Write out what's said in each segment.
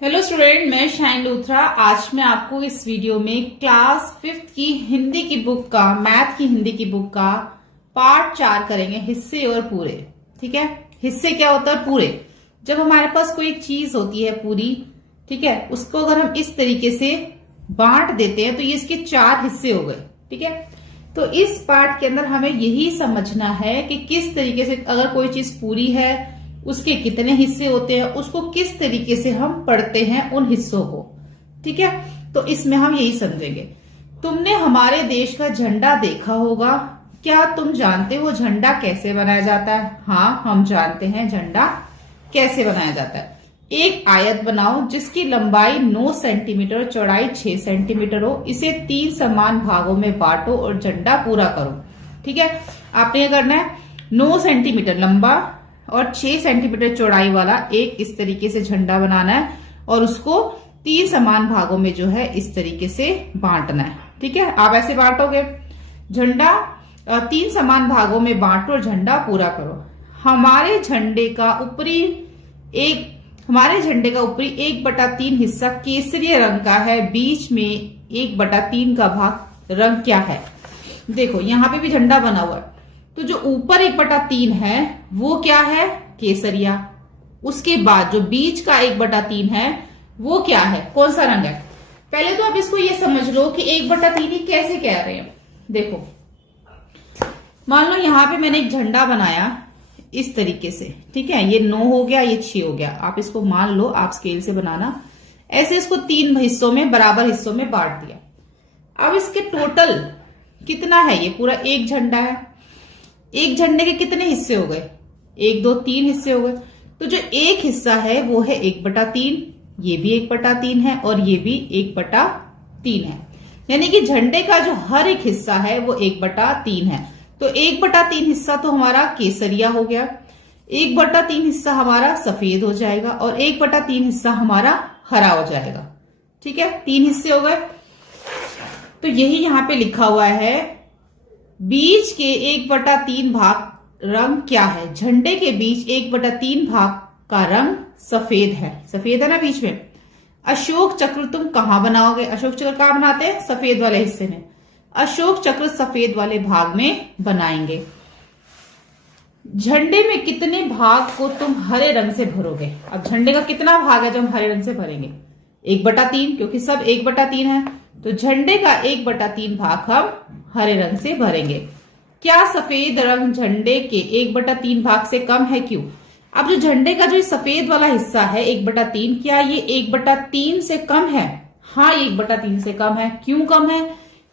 Hello student, मैं shine Luthra. आज मैं आपको इस वीडियो में क्लास 5th की हिंदी की बुक का, मैथ की हिंदी की बुक का पार्ट 4 करेंगे, हिस्से और पूरे। ठीक है, हिस्से क्या होता है? पूरे। जब हमारे पास कोई एक चीज होती है पूरी, ठीक है, उसको अगर हम इस तरीके से बांट देते हैं तो ये इसके 4 हिस्से हो गए। ठीक है, तो इस पार्ट के अंदर हमें यही समझना है कि किस तरीके से अगर कोई चीज पूरी है उसके कितने हिस्से होते हैं, उसको किस तरीके से हम पढ़ते हैं उन हिस्सों को। ठीक है, तो इसमें हम यही समझेंगे। तुमने हमारे देश का झंडा देखा होगा, क्या तुम जानते हो झंडा कैसे बनाया जाता है? हाँ, हम जानते हैं झंडा कैसे बनाया जाता है। एक आयत बनाओ जिसकी लंबाई 9 सेंटीमीटर, चौड़ाई 6 सेंटीमीटर हो। इसे 3 समान भागों में बांटो और झंडा पूरा करो। ठीक है, आपने क्या करना है? 9 सेंटीमीटर लंबा और 6 सेंटीमीटर चौड़ाई वाला एक इस तरीके से झंडा बनाना है और उसको 3 समान भागों में जो है इस तरीके से बांटना है। ठीक है, आप ऐसे बांटोगे झंडा, 3 समान भागों में बांटो और झंडा पूरा करो। हमारे झंडे का ऊपरी 1/3 हिस्सा केसरिया रंग का है, बीच में 1/3 का भाग रंग क्या है? देखो यहाँ पे भी झंडा बना हुआ है, तो जो ऊपर 1/3 है वो क्या है? केसरिया। उसके बाद जो बीच का 1/3 है वो क्या है? कौन सा रंग है? पहले तो आप इसको ये समझ लो कि 1/3 ही कैसे कह रहे हैं। देखो, मान लो यहां पे मैंने एक झंडा बनाया इस तरीके से। ठीक है, ये 9 हो गया, ये 6 हो गया। आप इसको मान लो, आप स्केल से बनाना। ऐसे इसको 3 हिस्सों में, बराबर हिस्सों में बांट दिया। अब इसके टोटल कितना है? ये पूरा एक झंडा है। एक झंडे के कितने हिस्से हो गए? 1 2 3 हिस्से हो गए। तो जो एक हिस्सा है वो है 1/3, ये भी 1/3 है और ये भी 1/3 है। यानी कि झंडे का जो हर एक हिस्सा है वो 1/3 है। तो 1/3 हिस्सा तो हमारा केसरिया हो गया, 1/3 हिस्सा हमारा सफेद हो जाएगा और 1/3 हिस्सा हमारा हरा हो जाएगा। ठीक है, 3 हिस्से हो गए। तो यही यहां पे लिखा हुआ है, बीच के 1/3 भाग रंग क्या है? झंडे के बीच 1/3 भाग का रंग सफेद है। सफेद है ना बीच में। अशोक चक्र तुम कहां बनाओगे? अशोक चक्र कहां बनाते हैं? सफेद वाले हिस्से में। अशोक चक्र सफेद वाले भाग में बनाएंगे। झंडे में कितने भाग को तुम हरे रंग से भरोगे? अब झंडे का कितना भाग है जो हम हरे रंग से भरेंगे? 1/3, क्योंकि सब 1/3 है। तो झंडे का 1/3 भाग हम हरे रंग से भरेंगे। क्या सफेद रंग झंडे के 1/3 भाग से कम है? क्यों? अब जो झंडे का जो सफेद वाला हिस्सा है 1/3, क्या ये 1/3 से कम है? हाँ, ये 1/3 से कम है। क्यों कम है?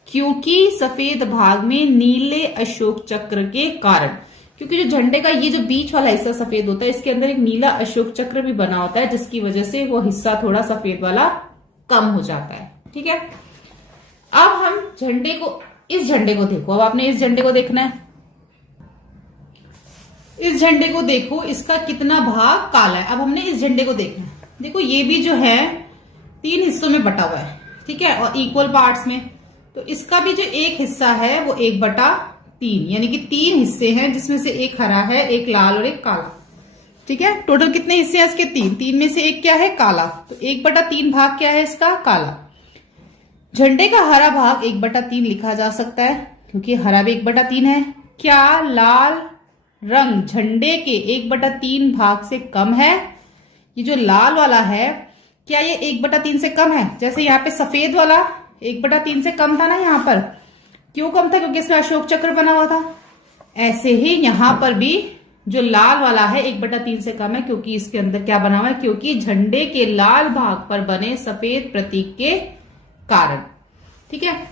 क्योंकि सफेद भाग में नीले अशोक चक्र के कारण। क्योंकि जो झंडे का ये जो बीच वाला हिस्सा सफेद होता है, इसके अंदर एक नीला अशोक चक्र भी बना होता है, जिसकी वजह से वो हिस्सा थोड़ा सफेद वाला कम हो जाता है। ठीक है, अब हम इस झंडे को देखो। अब आपने इस झंडे को देखना है। इस झंडे को देखो, इसका कितना भाग काला है। अब हमने इस झंडे को देखना है। देखो, ये भी जो है 3 हिस्सों में बटा हुआ है। ठीक है, और इक्वल पार्ट्स में। तो इसका भी जो एक हिस्सा है वो 1/3, यानी कि 3 हिस्से हैं, जिसमें से एक हरा है, एक लाल और एक काला। ठीक है, टोटल कितने हिस्से हैं इसके? 3 में से एक क्या है? काला। तो 1/3 भाग क्या है इसका? काला। झंडे का हरा भाग 1/3 लिखा जा सकता है, क्योंकि हरा भी 1/3 है। क्या लाल रंग झंडे के 1/3 भाग से कम है? ये जो लाल वाला है, क्या ये 1/3 से कम है? जैसे यहाँ पे सफेद वाला 1/3 से कम था ना, यहाँ पर क्यों कम था? क्योंकि इसमें अशोक चक्र बना हुआ था। ऐसे ही यहां पर भी जो लाल वाला है 1/3 से कम है, क्योंकि इसके अंदर क्या बना हुआ है? क्योंकि झंडे के लाल भाग पर बने सफेद प्रतीक के कारण। ठीक है,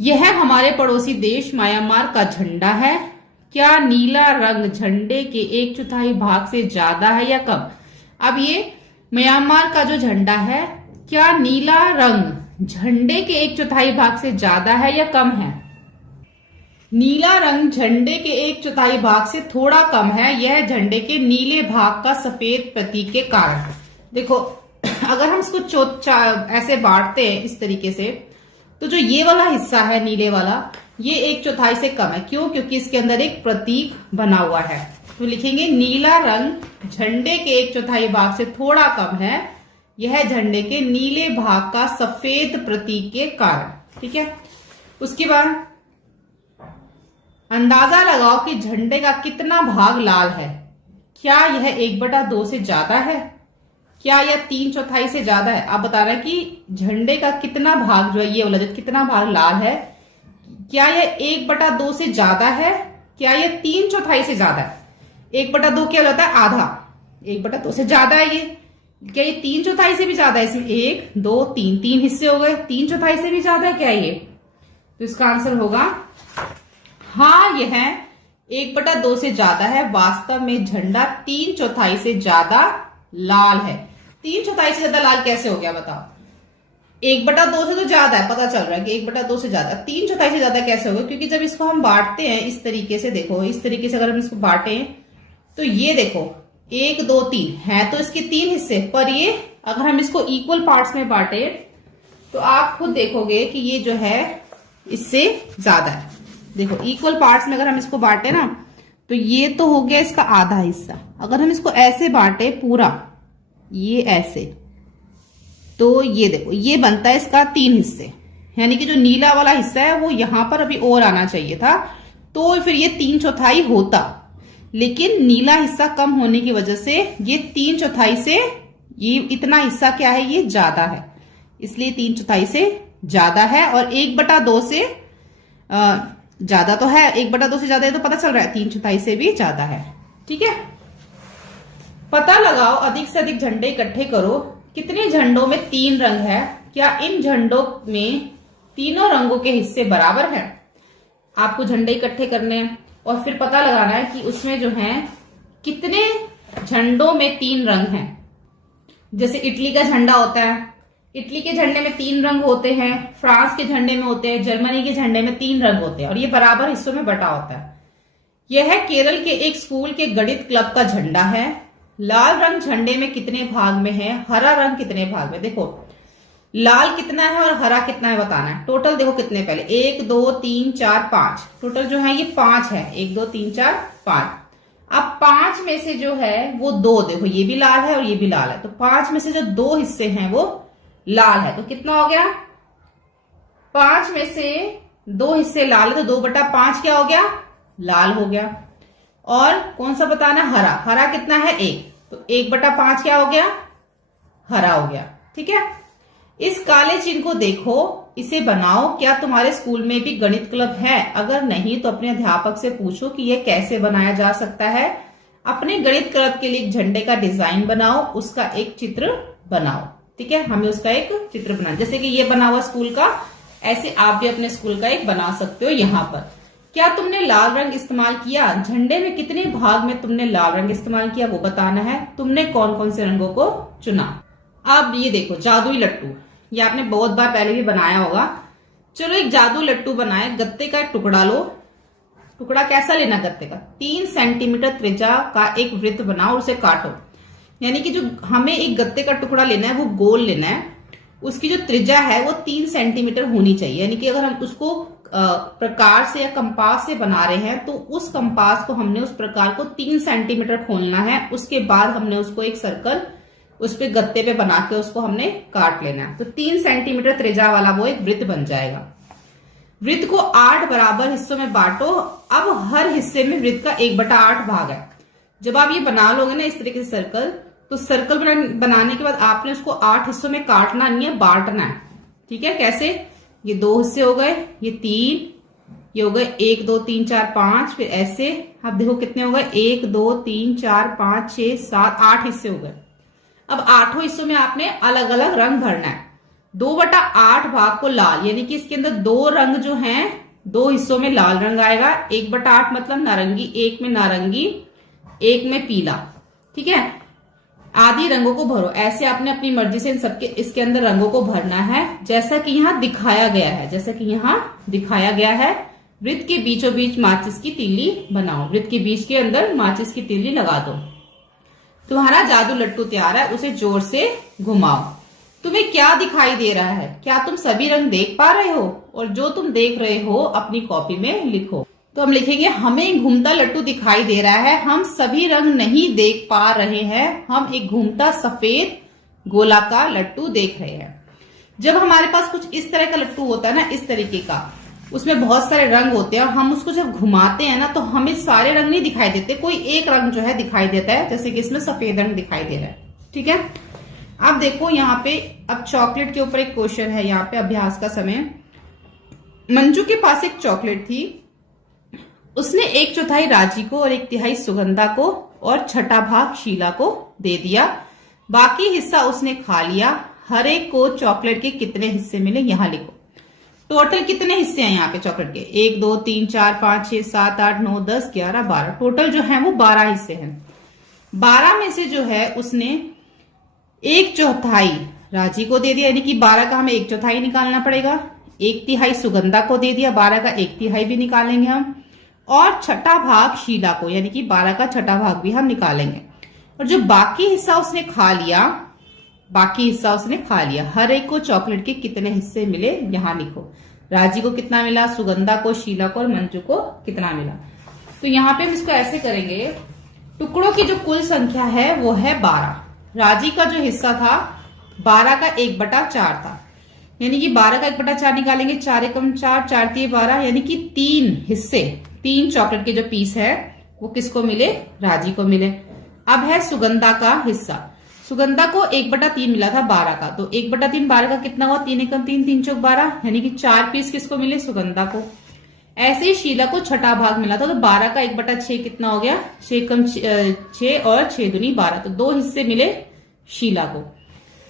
यह हमारे पड़ोसी देश म्यांमार का झंडा है। क्या नीला रंग झंडे के 1/4 भाग से ज्यादा है या कम? अब ये म्यांमार का जो झंडा है, क्या नीला रंग झंडे के 1/4 भाग से ज्यादा है या कम है? नीला रंग झंडे के 1/4 भाग से थोड़ा कम है। यह झंडे के नीले भाग का सफेद प्रतीक के कारण। देखो, अगर हम इसको ऐसे बांटते हैं इस तरीके से, तो जो ये वाला हिस्सा है नीले वाला, ये 1/4 से कम है। क्यों? क्योंकि इसके अंदर एक प्रतीक बना हुआ है। तो लिखेंगे नीला रंग झंडे के 1/4 भाग से थोड़ा कम है, यह झंडे के नीले भाग का सफेद प्रतीक के कारण। ठीक है, उसके बाद अंदाजा लगाओ कि झंडे का कितना भाग लाल है। क्या यह 1/2 से ज्यादा है, क्या यह 3/4 से ज्यादा है। आप बता रहे हैं कि झंडे का कितना भाग जो है ये वाला जो कितना भाग लाल है, क्या यह 1/2 से ज्यादा है, क्या यह 3/4 से ज्यादा है। 1/2 क्या होता है, आधा, 1/2 से ज्यादा है ये। क्या ये 3/4 से भी ज्यादा है, इसमें 1 2 3 3 हिस्से हो गए, 3/4 से भी ज्यादा है क्या ये। तो इसका आंसर होगा हाँ, यह 1/2 से ज्यादा है। वास्तव में झंडा 3/4 से ज्यादा लाल है। 3/4 से ज्यादा लाल कैसे हो गया बताओ। 1/2 से तो ज्यादा है, पता चल रहा है कि 1/2 से ज्यादा, 3/4 से ज्यादा कैसे होगा, क्योंकि जब इसको हम बांटते हैं इस तरीके से, देखो इस तरीके से अगर हम इसको बांटे तो ये देखो 1 2 3 है तो इसके 3 हिस्से, पर ये अगर हम इसको इक्वल पार्ट्स में बांटे तो आप खुद देखोगे कि ये जो है इससे ज्यादा है। देखो इक्वल पार्ट्स में अगर हम इसको बांटे ना तो ये तो हो गया इसका आधा हिस्सा। अगर हम इसको ऐसे बांटे पूरा, ये ऐसे, तो ये देखो ये बनता है इसका 3 हिस्से, यानी कि जो नीला वाला हिस्सा है वो यहां पर अभी और आना चाहिए था, तो फिर ये 3/4 होता। लेकिन नीला हिस्सा कम होने की वजह से ये 3/4 से, ये इतना हिस्सा क्या है, ये ज्यादा है, इसलिए 3/4 से ज्यादा है। और 1/2 से ज्यादा तो है, 1/2 से ज्यादा है तो पता चल रहा है 3/4 से भी ज्यादा है। ठीक है, पता लगाओ, अधिक से अधिक झंडे इकट्ठे करो। कितने झंडों में 3 रंग है, क्या इन झंडों में तीनों रंगों के हिस्से बराबर हैं। आपको झंडे इकट्ठे करने हैं और फिर पता लगाना है कि उसमें जो है कितने झंडों में 3 रंग हैं। जैसे इटली का झंडा होता है, इटली के झंडे में 3 रंग होते हैं, फ्रांस के झंडे में होते हैं, जर्मनी के झंडे में 3 रंग होते हैं और ये बराबर हिस्सों में बटा होता है। यह केरल के एक स्कूल के गणित क्लब का झंडा है। लाल रंग झंडे में कितने भाग में है, हरा रंग कितने भाग में। देखो लाल कितना है और हरा कितना है बताना है। टोटल देखो कितने, पहले 1 2 3 4 5, टोटल जो है ये 5 है, 1 2 3 4 5। अब 5 में से जो है वो 2, देखो ये भी लाल है और ये भी लाल है, तो 5 में से जो 2 हिस्से हैं वो लाल है, तो कितना हो गया, 5 में से 2 हिस्से लाल है तो 2/5 क्या हो गया, लाल हो गया। और कौन सा बताना, हरा, हरा कितना है 1, तो 1/5 क्या हो गया, हरा हो गया। ठीक है, इस काले चिन्ह को देखो, इसे बनाओ। क्या तुम्हारे स्कूल में भी गणित क्लब है? अगर नहीं तो अपने अध्यापक से पूछो कि यह कैसे बनाया जा सकता है। अपने गणित क्लब के लिए एक झंडे का डिजाइन बनाओ, उसका एक चित्र बनाओ। ठीक है, हमें उसका एक चित्र बनाना, जैसे कि ये बना हुआ स्कूल का, ऐसे आप भी अपने स्कूल का एक बना सकते हो। यहाँ पर क्या तुमने लाल रंग इस्तेमाल किया, झंडे में कितने भाग में तुमने लाल रंग इस्तेमाल किया वो बताना है। तुमने कौन कौन से रंगों को चुना। अब ये देखो जादुई लट्टू, ये आपने बहुत बार पहले भी बनाया होगा। चलो एक जादू लट्टू बनाए। गत्ते का एक टुकड़ा लो, टुकड़ा कैसा लेना गत्ते का, 3 सेंटीमीटर त्रिज्या का एक वृत्त बनाओ और उसे काटो। यानी कि जो हमें एक गत्ते का टुकड़ा लेना है वो गोल लेना है, उसकी जो त्रिज्या है वो 3 सेंटीमीटर होनी चाहिए। यानी कि अगर हम उसको प्रकार से या कंपास से बना रहे हैं तो उस कंपास को हमने उस प्रकार को 3 सेंटीमीटर खोलना है। उसके बाद हमने उसको एक सर्कल उस पे गत्ते पे बना के उसको हमने काट लेना है, तो 3 सेंटीमीटर त्रिज्या वाला वो एक वृत्त बन जाएगा। वृत्त को 8 बराबर हिस्सों में बांटो। अब हर हिस्से में वृत्त का 1/8 भाग है। जब आप ये बना लोगे ना इस तरीके से सर्कल, तो सर्कल बनाने के बाद आपने उसको 8 हिस्सों में काटना नहीं है, बांटना है। ठीक है, कैसे, ये 2 हिस्से हो गए, ये 3, ये हो गए 1 2 3 4 5, फिर ऐसे आप देखो कितने हो गए, 1 2 3 4 5 6 7 8 हिस्से हो गए। अब 8 हिस्सों में आपने अलग अलग रंग भरना है। 2/8 भाग को लाल, यानी कि इसके अंदर 2 रंग जो हैं 2 हिस्सों में लाल रंग आएगा। 1/8 मतलब नारंगी, 1 में नारंगी, 1 में पीला। ठीक है, आदि रंगों को भरो। ऐसे आपने अपनी मर्जी से इन सबके इसके अंदर रंगों को भरना है, जैसा कि यहाँ दिखाया गया है। जैसा कि यहाँ दिखाया गया है, वृत्त के बीचों बीच माचिस की तीली बनाओ। वृत्त के बीच के अंदर माचिस की तीली लगा दो। तुम्हारा जादू लट्टू तैयार है, उसे जोर से घुमाओ। तुम्हें क्या दिखाई दे रहा है, क्या तुम सभी रंग देख पा रहे हो? और जो तुम देख रहे हो अपनी कॉपी में लिखो। तो हम लिखेंगे, हमें घूमता लट्टू दिखाई दे रहा है, हम सभी रंग नहीं देख पा रहे हैं, हम एक घूमता सफेद गोलाकार लट्टू देख रहे हैं। जब हमारे पास कुछ इस तरह का लट्टू होता है ना, इस तरीके का, उसमें बहुत सारे रंग होते हैं और हम उसको जब घुमाते हैं ना तो हमें सारे रंग नहीं दिखाई देते, कोई एक रंग जो है दिखाई देता है, जैसे कि इसमें सफेद रंग दिखाई दे रहा है। ठीक है, अब देखो यहाँ पे, अब चॉकलेट के ऊपर एक क्वेश्चन है यहाँ पे, अभ्यास का समय। मंजू के पास एक चॉकलेट थी, उसने 1/4 राजी को और 1/3 सुगंधा को और 6ठा भाग शीला को दे दिया, बाकी हिस्सा उसने खा लिया। हर एक को चॉकलेट के कितने हिस्से मिले यहाँ लिखो। टोटल कितने हिस्से हैं यहाँ पे चॉकलेट के? 1 2 3 4 5 6 7 8 9 10 11 12, टोटल जो है वो 12 हिस्से हैं। 12 में से जो है उसने 1/4 राजी को दे दिया, यानी कि 12 का हमें 1/4 निकालना पड़ेगा। 1/3 सुगंधा को दे दिया, 12 का 1/3 भी निकालेंगे हम, और 6ठा भाग शीला को, यानी कि 12 का 6ठा भाग भी हम निकालेंगे। और जो बाकी हिस्सा उसने खा लिया, बाकी हिस्सा उसने खा लिया। हर एक को चॉकलेट के कितने हिस्से मिले यहाँ लिखो। राजी को कितना मिला, सुगंधा को, शीला को और मंजू को कितना मिला। तो यहाँ पे हम इसको ऐसे करेंगे, टुकड़ों की जो कुल संख्या है वो है 12। राजी का जो हिस्सा था 12 का 1/4 था, यानी कि 12 का 1/4 निकालेंगे, 4 एकम 4, 4 3 12, यानी कि 3 हिस्से, 3 चॉकलेट के जो पीस है वो किसको मिले, राजी को मिले। अब है सुगंधा का हिस्सा, सुगंधा को 1/3 मिला था 12 का, तो 1/3 12 का कितना हुआ, 3 एकम 3, 3 चौक 12, यानी कि 4 पीस किसको मिले, सुगंधा को। ऐसे ही शीला को 6ठा भाग मिला था, तो 12 का 1/6 कितना हो गया, 6 एकम 6 और 6 दूनी 12, तो 2 हिस्से मिले शीला को।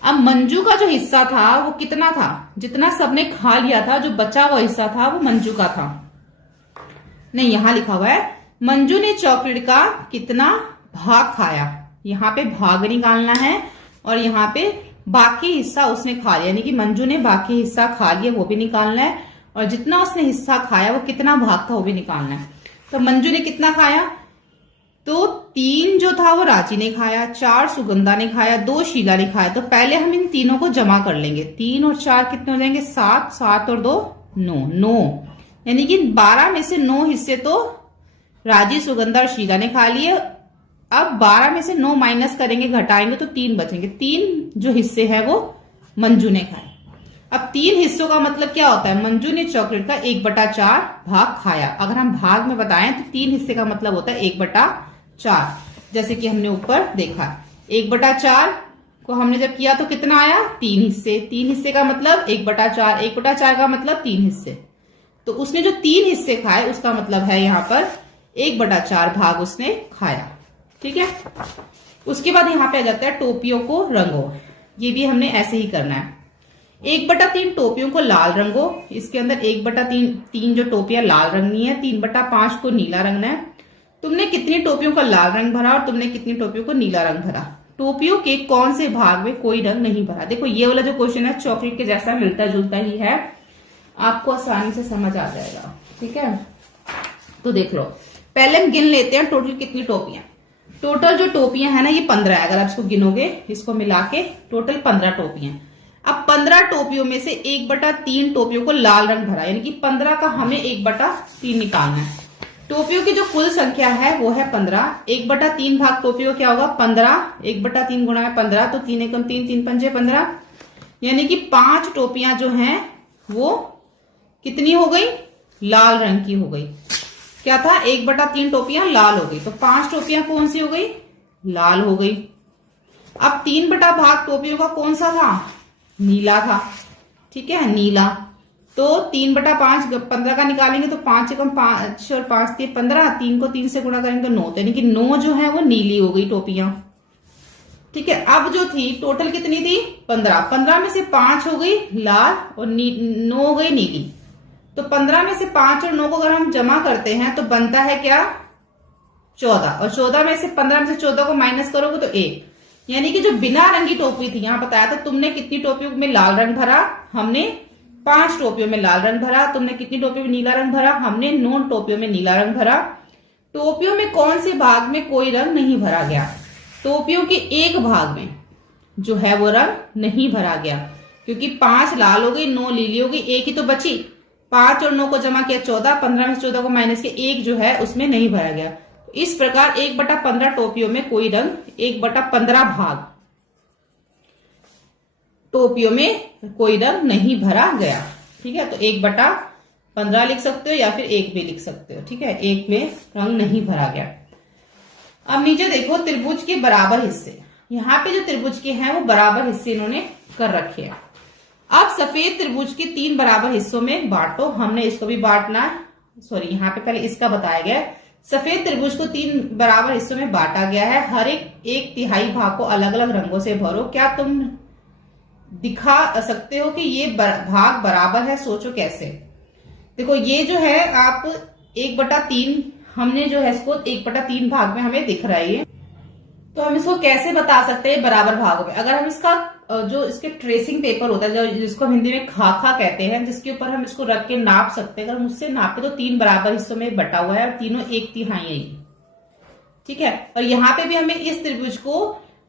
अब मंजू का जो हिस्सा था वो कितना था, जितना सबने खा लिया था, जो बचा हुआ हिस्सा था वो मंजू का था। नहीं, यहां लिखा हुआ है मंजू ने चॉकलेट का कितना भाग खाया, यहाँ पे भाग निकालना है और यहाँ पे बाकी हिस्सा उसने खा लिया, यानी कि मंजू ने बाकी हिस्सा खा लिया वो भी निकालना है, और जितना उसने हिस्सा खाया वो कितना भाग था वो भी निकालना है। तो मंजू ने कितना खाया, तो 3 जो था वो राजी ने खाया, 4 सुगंधा ने खाया, 2 शीला ने खाया। तो पहले हम इन तीनों को जमा कर लेंगे, 3 और 4 कितने हो जाएंगे, 7, 7 और 2 9, 9, यानी कि 12 में से 9 हिस्से तो राजी, सुगंधा और शीला ने खा लिए। अब 12 में से 9 माइनस करेंगे, घटाएंगे तो 3 बचेंगे, 3 जो हिस्से हैं वो मंजू ने खाए। अब 3 हिस्सों का मतलब क्या होता है, मंजू ने चॉकलेट का 1/4 भाग खाया। अगर हम भाग में बताएं तो 3 हिस्से का मतलब होता है 1/4, जैसे कि हमने ऊपर देखा। 1/4 को हमने जब किया तो कितना आया, 3 हिस्से। 3 हिस्से का मतलब 1/4, 1/4 का मतलब 3 हिस्से। तो उसने जो 3 हिस्से खाए उसका मतलब है यहाँ पर 1/4 भाग उसने खाया। ठीक है, उसके बाद यहाँ पे आ जाता है टोपियों को रंगो। ये भी हमने ऐसे ही करना है। 1/3 टोपियों को लाल रंगो, इसके अंदर 1/3 जो टोपियां लाल रंगनी है, 3/5 को नीला रंगना है। तुमने कितनी टोपियों का लाल रंग भरा और तुमने कितनी टोपियों को नीला रंग भरा। टोपियों के कौन से भाग में कोई रंग नहीं भरा। देखो ये वाला जो क्वेश्चन है चॉकलेट के जैसा मिलता जुलता ही है, आपको आसानी से समझ आ जाएगा। ठीक है, तो देख लो, पहले हम गिन लेते हैं टोटल कितनी टोपियां। टोटल जो टोपियां है ना ये 15 है, अगर आप इसको गिनोगे, इसको मिला के टोटल 15 टोपियां। अब 15 टोपियों में से 1/3 टोपियों को लाल रंग भरा, यानी कि 15 का हमें 1/3 निकालना है। टोपियों की जो कुल संख्या है वो है 15। 1/3 भाग टोपियों क्या होगा, 15, 1/3 गुणा है 15, तो 3 एकम 3, 3 पंजे 15, यानी कि 5 टोपियां जो हैं वो कितनी हो गई, लाल रंग की हो गई। क्या था, 1/3 टोपियां लाल हो गई, तो 5 टोपियां कौन सी हो गई, लाल हो गई। अब 3 भाग टोपियों का कौन सा था, नीला था। ठीक है, नीला, तो 3/5 15 का निकालेंगे तो 5 एकम 5 और 5 3 15, 3 को 3 से गुणा करेंगे तो 9, यानी कि 9 जो है वो नीली हो गई टोपियां। ठीक है, अब जो थी टोटल कितनी थी, 15। 15 में से 5 हो गई लाल और 9 हो गई नीली। तो 15 में से 5 और 9 को अगर हम जमा करते हैं तो बनता है क्या, 14, और 14 में से 15 में से 14 को माइनस करोगे तो 1, यानी कि जो बिना रंगी टोपी थी, यहां बताया था तुमने कितनी टोपियों में लाल रंग भरा, हमने 5 टोपियों में लाल रंग भरा। तुमने कितनी टोपियों में नीला रंग भरा, हमने 9 टोपियों में नीला रंग भरा। टोपियों में कौन से भाग में कोई रंग नहीं भरा गया, टोपियों के एक भाग में जो है वो रंग नहीं भरा गया, क्योंकि 5 लाल हो गई, 9 नीली हो गई, एक ही तो बची। 5 और 9 को जमा किया 14, 15 में से 14 को माइनस किया, 1 जो है उसमें नहीं भरा गया। इस प्रकार 1/15 टोपियों में कोई रंग, 1/15 भाग टोपियों में कोई रंग नहीं भरा गया। ठीक है, तो 1/15 लिख सकते हो या फिर 1 भी लिख सकते हो। ठीक है, 1 में रंग नहीं भरा गया। अब नीचे देखो त्रिभुज के बराबर हिस्से, यहाँ पे जो त्रिभुज के हैं वो बराबर हिस्से इन्होंने कर रखे हैं। अब सफेद त्रिभुज के 3 बराबर हिस्सों में बांटो। हमने इसको भी बांटना है, सॉरी यहाँ पे पहले इसका बताया गया है। सफेद त्रिभुज को 3 बराबर हिस्सों में बांटा गया है। हर एक तिहाई भाग को अलग अलग रंगों से भरो। क्या तुम दिखा सकते हो कि ये भाग बराबर है? सोचो कैसे। देखो ये जो है आप 1/3, हमने जो है इसको 1/3 भाग में हमें दिख रहा है ये, तो हम इसको कैसे बता सकते हैं बराबर भागों में? अगर हम इसका जो इसके ट्रेसिंग पेपर होता है, जो जिसको हम हिंदी में खाका कहते हैं, जिसके ऊपर हम इसको रख के नाप सकते हैं, अगर हम उससे नापे तो 3 बराबर हिस्सों में बटा हुआ है और तीनों 1/3 है। ठीक है, और यहाँ पे भी हमें इस त्रिभुज को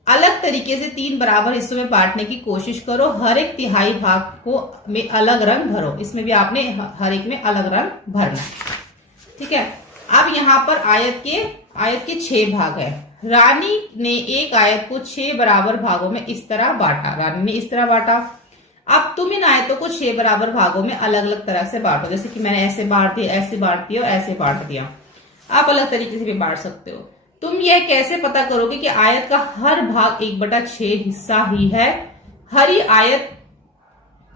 अलग तरीके से 3 बराबर हिस्सों में बांटने की कोशिश करो। हर एक तिहाई भाग को में अलग रंग भरो। इसमें भी आपने हर एक में अलग रंग भरना। ठीक है, अब यहाँ पर आयत के 6 भाग है। रानी ने एक आयत को 6 बराबर भागों में इस तरह बांटा। रानी ने इस तरह बांटा। अब तुम इन आयतों को 6 बराबर भागों में अलग अलग तरह से बांटो। जैसे कि मैंने ऐसे बांट दिया, ऐसे बांट दिया और ऐसे बांट दिया। आप अलग तरीके से भी बांट सकते हो। तुम यह कैसे पता करोगे कि आयत का हर भाग 1/6 हिस्सा ही है? हरी आयत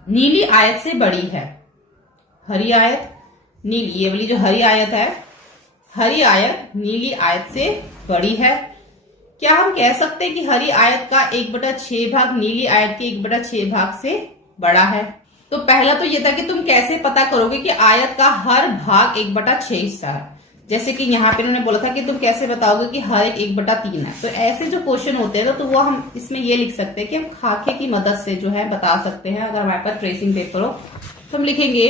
नीली आयत से बड़ी है। हरी आयत नीली, ये वाली जो हरी आयत है, हरी आयत नीली आयत से बड़ी है। क्या हम कह सकते हैं कि हरी आयत का 1/6 भाग नीली आयत के 1/6 भाग से बड़ा है? तो पहला तो ये था कि तुम कैसे पता करोगे कि आयत का हर भाग 1/6 हिस्सा है। जैसे कि यहाँ पे उन्होंने बोला था कि तुम कैसे बताओगे कि हर एक 1/3 है। तो ऐसे जो क्वेश्चन होते हैं तो वो हम इसमें ये लिख सकते हैं कि हम खाके की मदद से जो है बता सकते हैं। अगर हमारे पास ट्रेसिंग पेपर हो तो हम लिखेंगे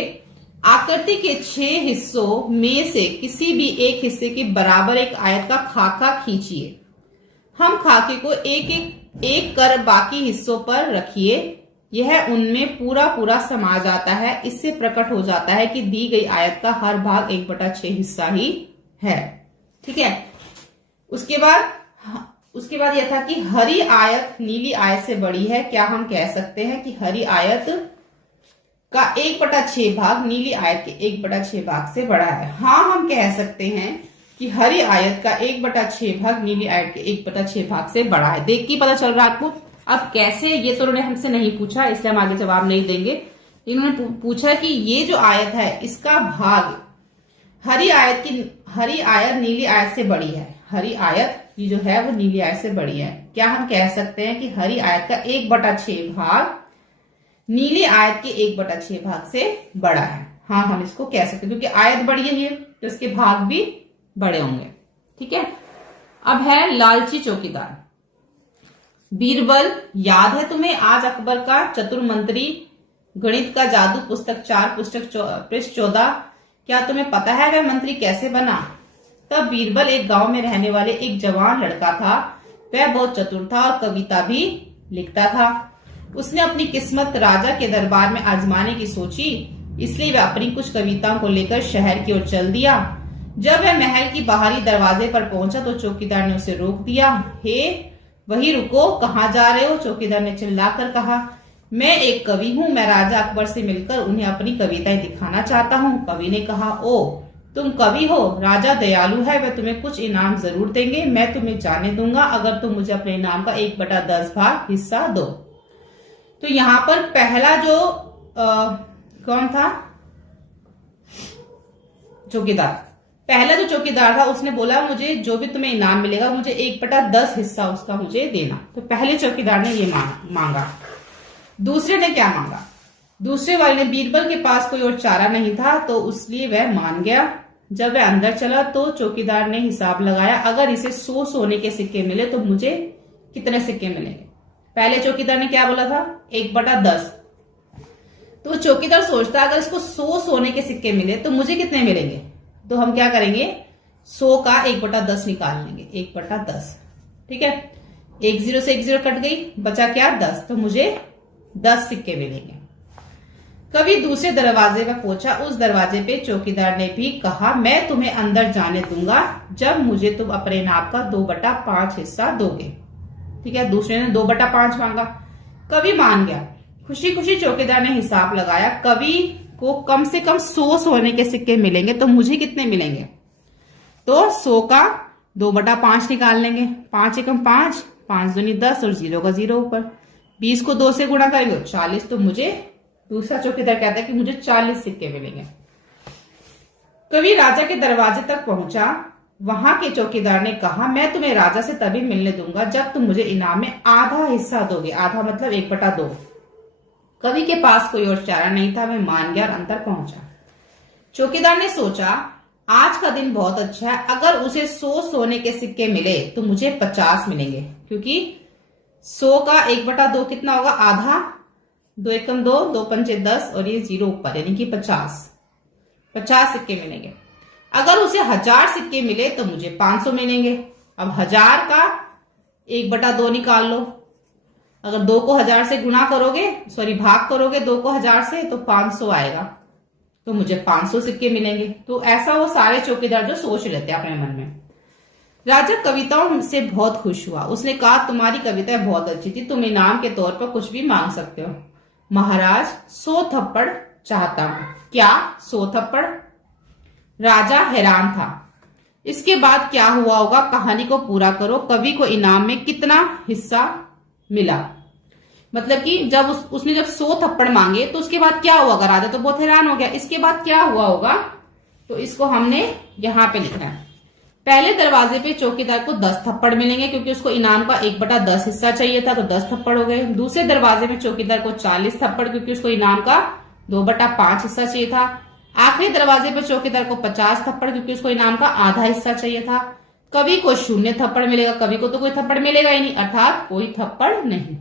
आकृति के 6 हिस्सों में से किसी भी एक हिस्से के बराबर एक आयत का खाका खींचिए। हम खाके को एक कर बाकी हिस्सों पर रखिए। यह उनमें पूरा पूरा समा जाता है। इससे प्रकट हो जाता है कि दी गई आयत का हर भाग 1/6 हिस्सा ही है। ठीक है, उसके बाद यह था कि हरी आयत नीली आयत से बड़ी है। क्या हम कह सकते हैं कि हरी आयत का 1/6 भाग नीली आयत के 1/6 भाग से बड़ा है? हाँ, हम कह सकते हैं कि हरी आयत का 1/6 भाग नीली आयत के 1/6 भाग से बड़ा है। देख के पता चल रहा है आपको। अब कैसे, ये तो उन्होंने हमसे नहीं पूछा, इसलिए हम आगे जवाब नहीं देंगे। इन्होंने पूछा कि ये जो आयत है इसका भाग हरी आयत नीली आयत से बड़ी है। हरी आयत ये जो है वो नीली आयत से बड़ी है। क्या हम कह सकते हैं कि हरी आयत का 1/6 भाग नीली आयत के 1/6 भाग से बड़ा है? हाँ, हम इसको कह सकते हैं, क्योंकि आयत बड़ी है तो इसके भाग भी बड़े होंगे। ठीक है, अब है लालची चौकीदार। बीरबल, याद है तुम्हें आज अकबर का चतुर्मंत्री गणित का जादू पुस्तक 4 पृष्ठ 14? क्या तुम्हें पता है वह मंत्री कैसे बना? तब बीरबल एक गांव में रहने वाले एक जवान लड़का था। वह बहुत चतुर था और कविता भी लिखता था। उसने अपनी किस्मत राजा के दरबार में आजमाने की सोची, इसलिए वह अपनी कुछ कविताओं को लेकर शहर की ओर चल दिया। जब वह महल की बाहरी दरवाजे पर पहुंचा तो चौकीदार ने उसे रोक दिया। हे, वही रुको, कहाँ जा रहे हो? चौकीदार ने चिल्लाकर कहा। मैं एक कवि हूँ, मैं राजा अकबर से मिलकर उन्हें अपनी कविताएं दिखाना चाहता हूँ। कवि ने कहा, ओ तुम कवि हो? राजा दयालु है, वह तुम्हें कुछ इनाम जरूर देंगे। मैं तुम्हें जाने दूंगा अगर तुम मुझे अपने इनाम का 1/10 भाग हिस्सा दो। तो यहाँ पर पहला जो कौन था? चौकीदार। पहला जो चौकीदार था उसने बोला मुझे जो भी तुम्हें इनाम मिलेगा मुझे 1/10 हिस्सा उसका मुझे देना। तो पहले चौकीदार ने ये मांगा। दूसरे ने क्या मांगा? दूसरे वाले ने, बीरबल के पास कोई और चारा नहीं था तो इसलिए वह मान गया। जब वह अंदर चला तो चौकीदार ने हिसाब लगाया, अगर इसे 100 सोने के सिक्के मिले तो मुझे कितने सिक्के मिलेंगे? पहले चौकीदार ने क्या बोला था? 1/10। तो चौकीदार सोचता अगर इसको 100 सोने के सिक्के मिले तो मुझे कितने मिलेंगे? तो हम क्या करेंगे? 100 का 1/10 निकाल लेंगे। 1/10। ठीक है, 1 0 से 1 0 कट गई, बचा क्या? 10। तो मुझे 10 सिक्के मिलेंगे। कभी दूसरे दरवाजे पर पहुंचा। उस दरवाजे पे चौकीदार ने भी कहा, मैं तुम्हें अंदर जाने दूंगा जब मुझे तुम अपने इनाम का 2/5 हिस्सा दोगे। ठीक है, दूसरे ने 2/5 मांगा। कभी मान गया। खुशी खुशी चौकीदार ने हिसाब लगाया, कवि को कम से कम 100 सोने के सिक्के मिलेंगे, तो मुझे कितने मिलेंगे? तो 100 का 2/5 निकाल लेंगे। 5 एकम 5, 5 दूनी 10 और 0 का 0 ऊपर। 20 को 2 से गुणा करेंगे 40, तो मुझे दूसरा चौकीदार कहता है कि मुझे 40 सिक्के मिलेंगे। कवि राजा के दरवाजे तक पहुंचा। वहां के चौकीदार ने कहा, मैं तुम्हें राजा से तभी मिलने दूंगा जब तुम मुझे इनाम में आधा हिस्सा दोगे। आधा मतलब 1/2। कवि के पास कोई और चारा नहीं था, वह मान गया और अंदर पहुंचा। चौकीदार ने सोचा, आज का दिन बहुत अच्छा है, अगर उसे 100 सोने के सिक्के मिले तो मुझे 50 मिलेंगे, क्योंकि 100 का 1/2 कितना होगा? आधा। 2 एकम 2, 2 पंचे 10 और ये 0 ऊपर, यानी कि 50 सिक्के मिलेंगे। अगर उसे 1000 सिक्के मिले तो मुझे 500 मिलेंगे। अब 1000 का 1/2 निकाल लो। अगर 2 को 1000 से गुणा करोगे, भाग करोगे 2 को 1000 से, तो 500 आएगा, तो मुझे 500 सिक्के मिलेंगे। तो ऐसा वो सारे चौकीदार जो सोच लेते हैं अपने मन में। राजा कविताओं से बहुत खुश हुआ। उसने कहा, तुम्हारी कविता बहुत अच्छी थी, तुम इनाम के तौर पर कुछ भी मांग सकते हो। महाराज, 100 थप्पड़ चाहता हूं। क्या 100 थप्पड़? राजा हैरान था। इसके बाद क्या हुआ होगा, कहानी को पूरा करो। कवि को इनाम में कितना हिस्सा मिला? मतलब कि जब उसने जब 100 थप्पड़ मांगे तो उसके बाद क्या हुआ होगा? राजा तो बहुत हैरान हो गया। इसके बाद क्या हुआ होगा, तो इसको हमने यहां पे लिखना है। पहले दरवाजे पे चौकीदार को 10 थप्पड़ मिलेंगे, क्योंकि उसको इनाम का 1/10 हिस्सा चाहिए था, तो 10 थप्पड़ हो गए। दूसरे दरवाजे में चौकीदार को 40 थप्पड़, क्योंकि उसको इनाम का 2/5 हिस्सा चाहिए था। आखिरी दरवाजे पर चौकीदार को 50 थप्पड़, क्योंकि उसको इनाम का आधा हिस्सा चाहिए था। कवि को 0 थप्पड़ मिलेगा, कवि को तो कोई थप्पड़ मिलेगा ही नहीं, अर्थात कोई थप्पड़ नहीं।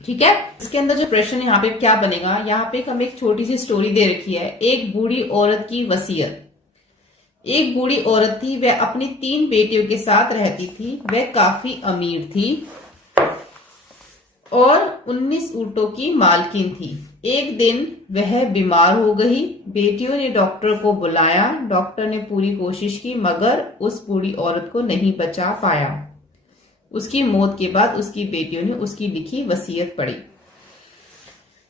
ठीक है। इसके अंदर जो प्रश्न यहाँ पे क्या बनेगा, यहाँ पे हमें एक छोटी सी स्टोरी दे रखी है। एक बूढ़ी औरत की वसीयत। एक बूढ़ी औरत थी, वह अपनी 3 बेटियों के साथ रहती थी। वह काफी अमीर थी और 19 ऊंटों की मालकिन थी। एक दिन वह बीमार हो गई। बेटियों ने डॉक्टर को बुलाया। डॉक्टर ने पूरी कोशिश की, मगर उस बूढ़ी औरत को नहीं बचा पाया। उसकी मौत के बाद उसकी बेटियों ने उसकी लिखी वसीयत पढ़ी।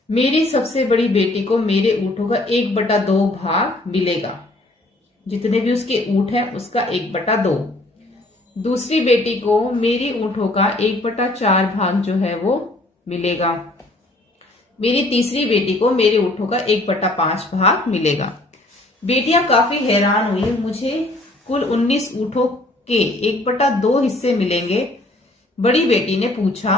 मेरी सबसे बड़ी बेटी को मेरे ऊंटों का 1/2 भाग मिलेगा। जितने भी उसके ऊंट हैं उसका 1/2। दूसरी बेटी को मेरी ऊंटों का 1/4 भाग जो है वो मिलेगा। मेरी तीसरी बेटी को मेरे ऊंटों का 1/5 भाग मिलेगा। बेटियां काफी हैरान हुई। मुझे कुल 19 ऊंटों के 1/2 हिस्से मिलेंगे। बड़ी बेटी ने पूछा,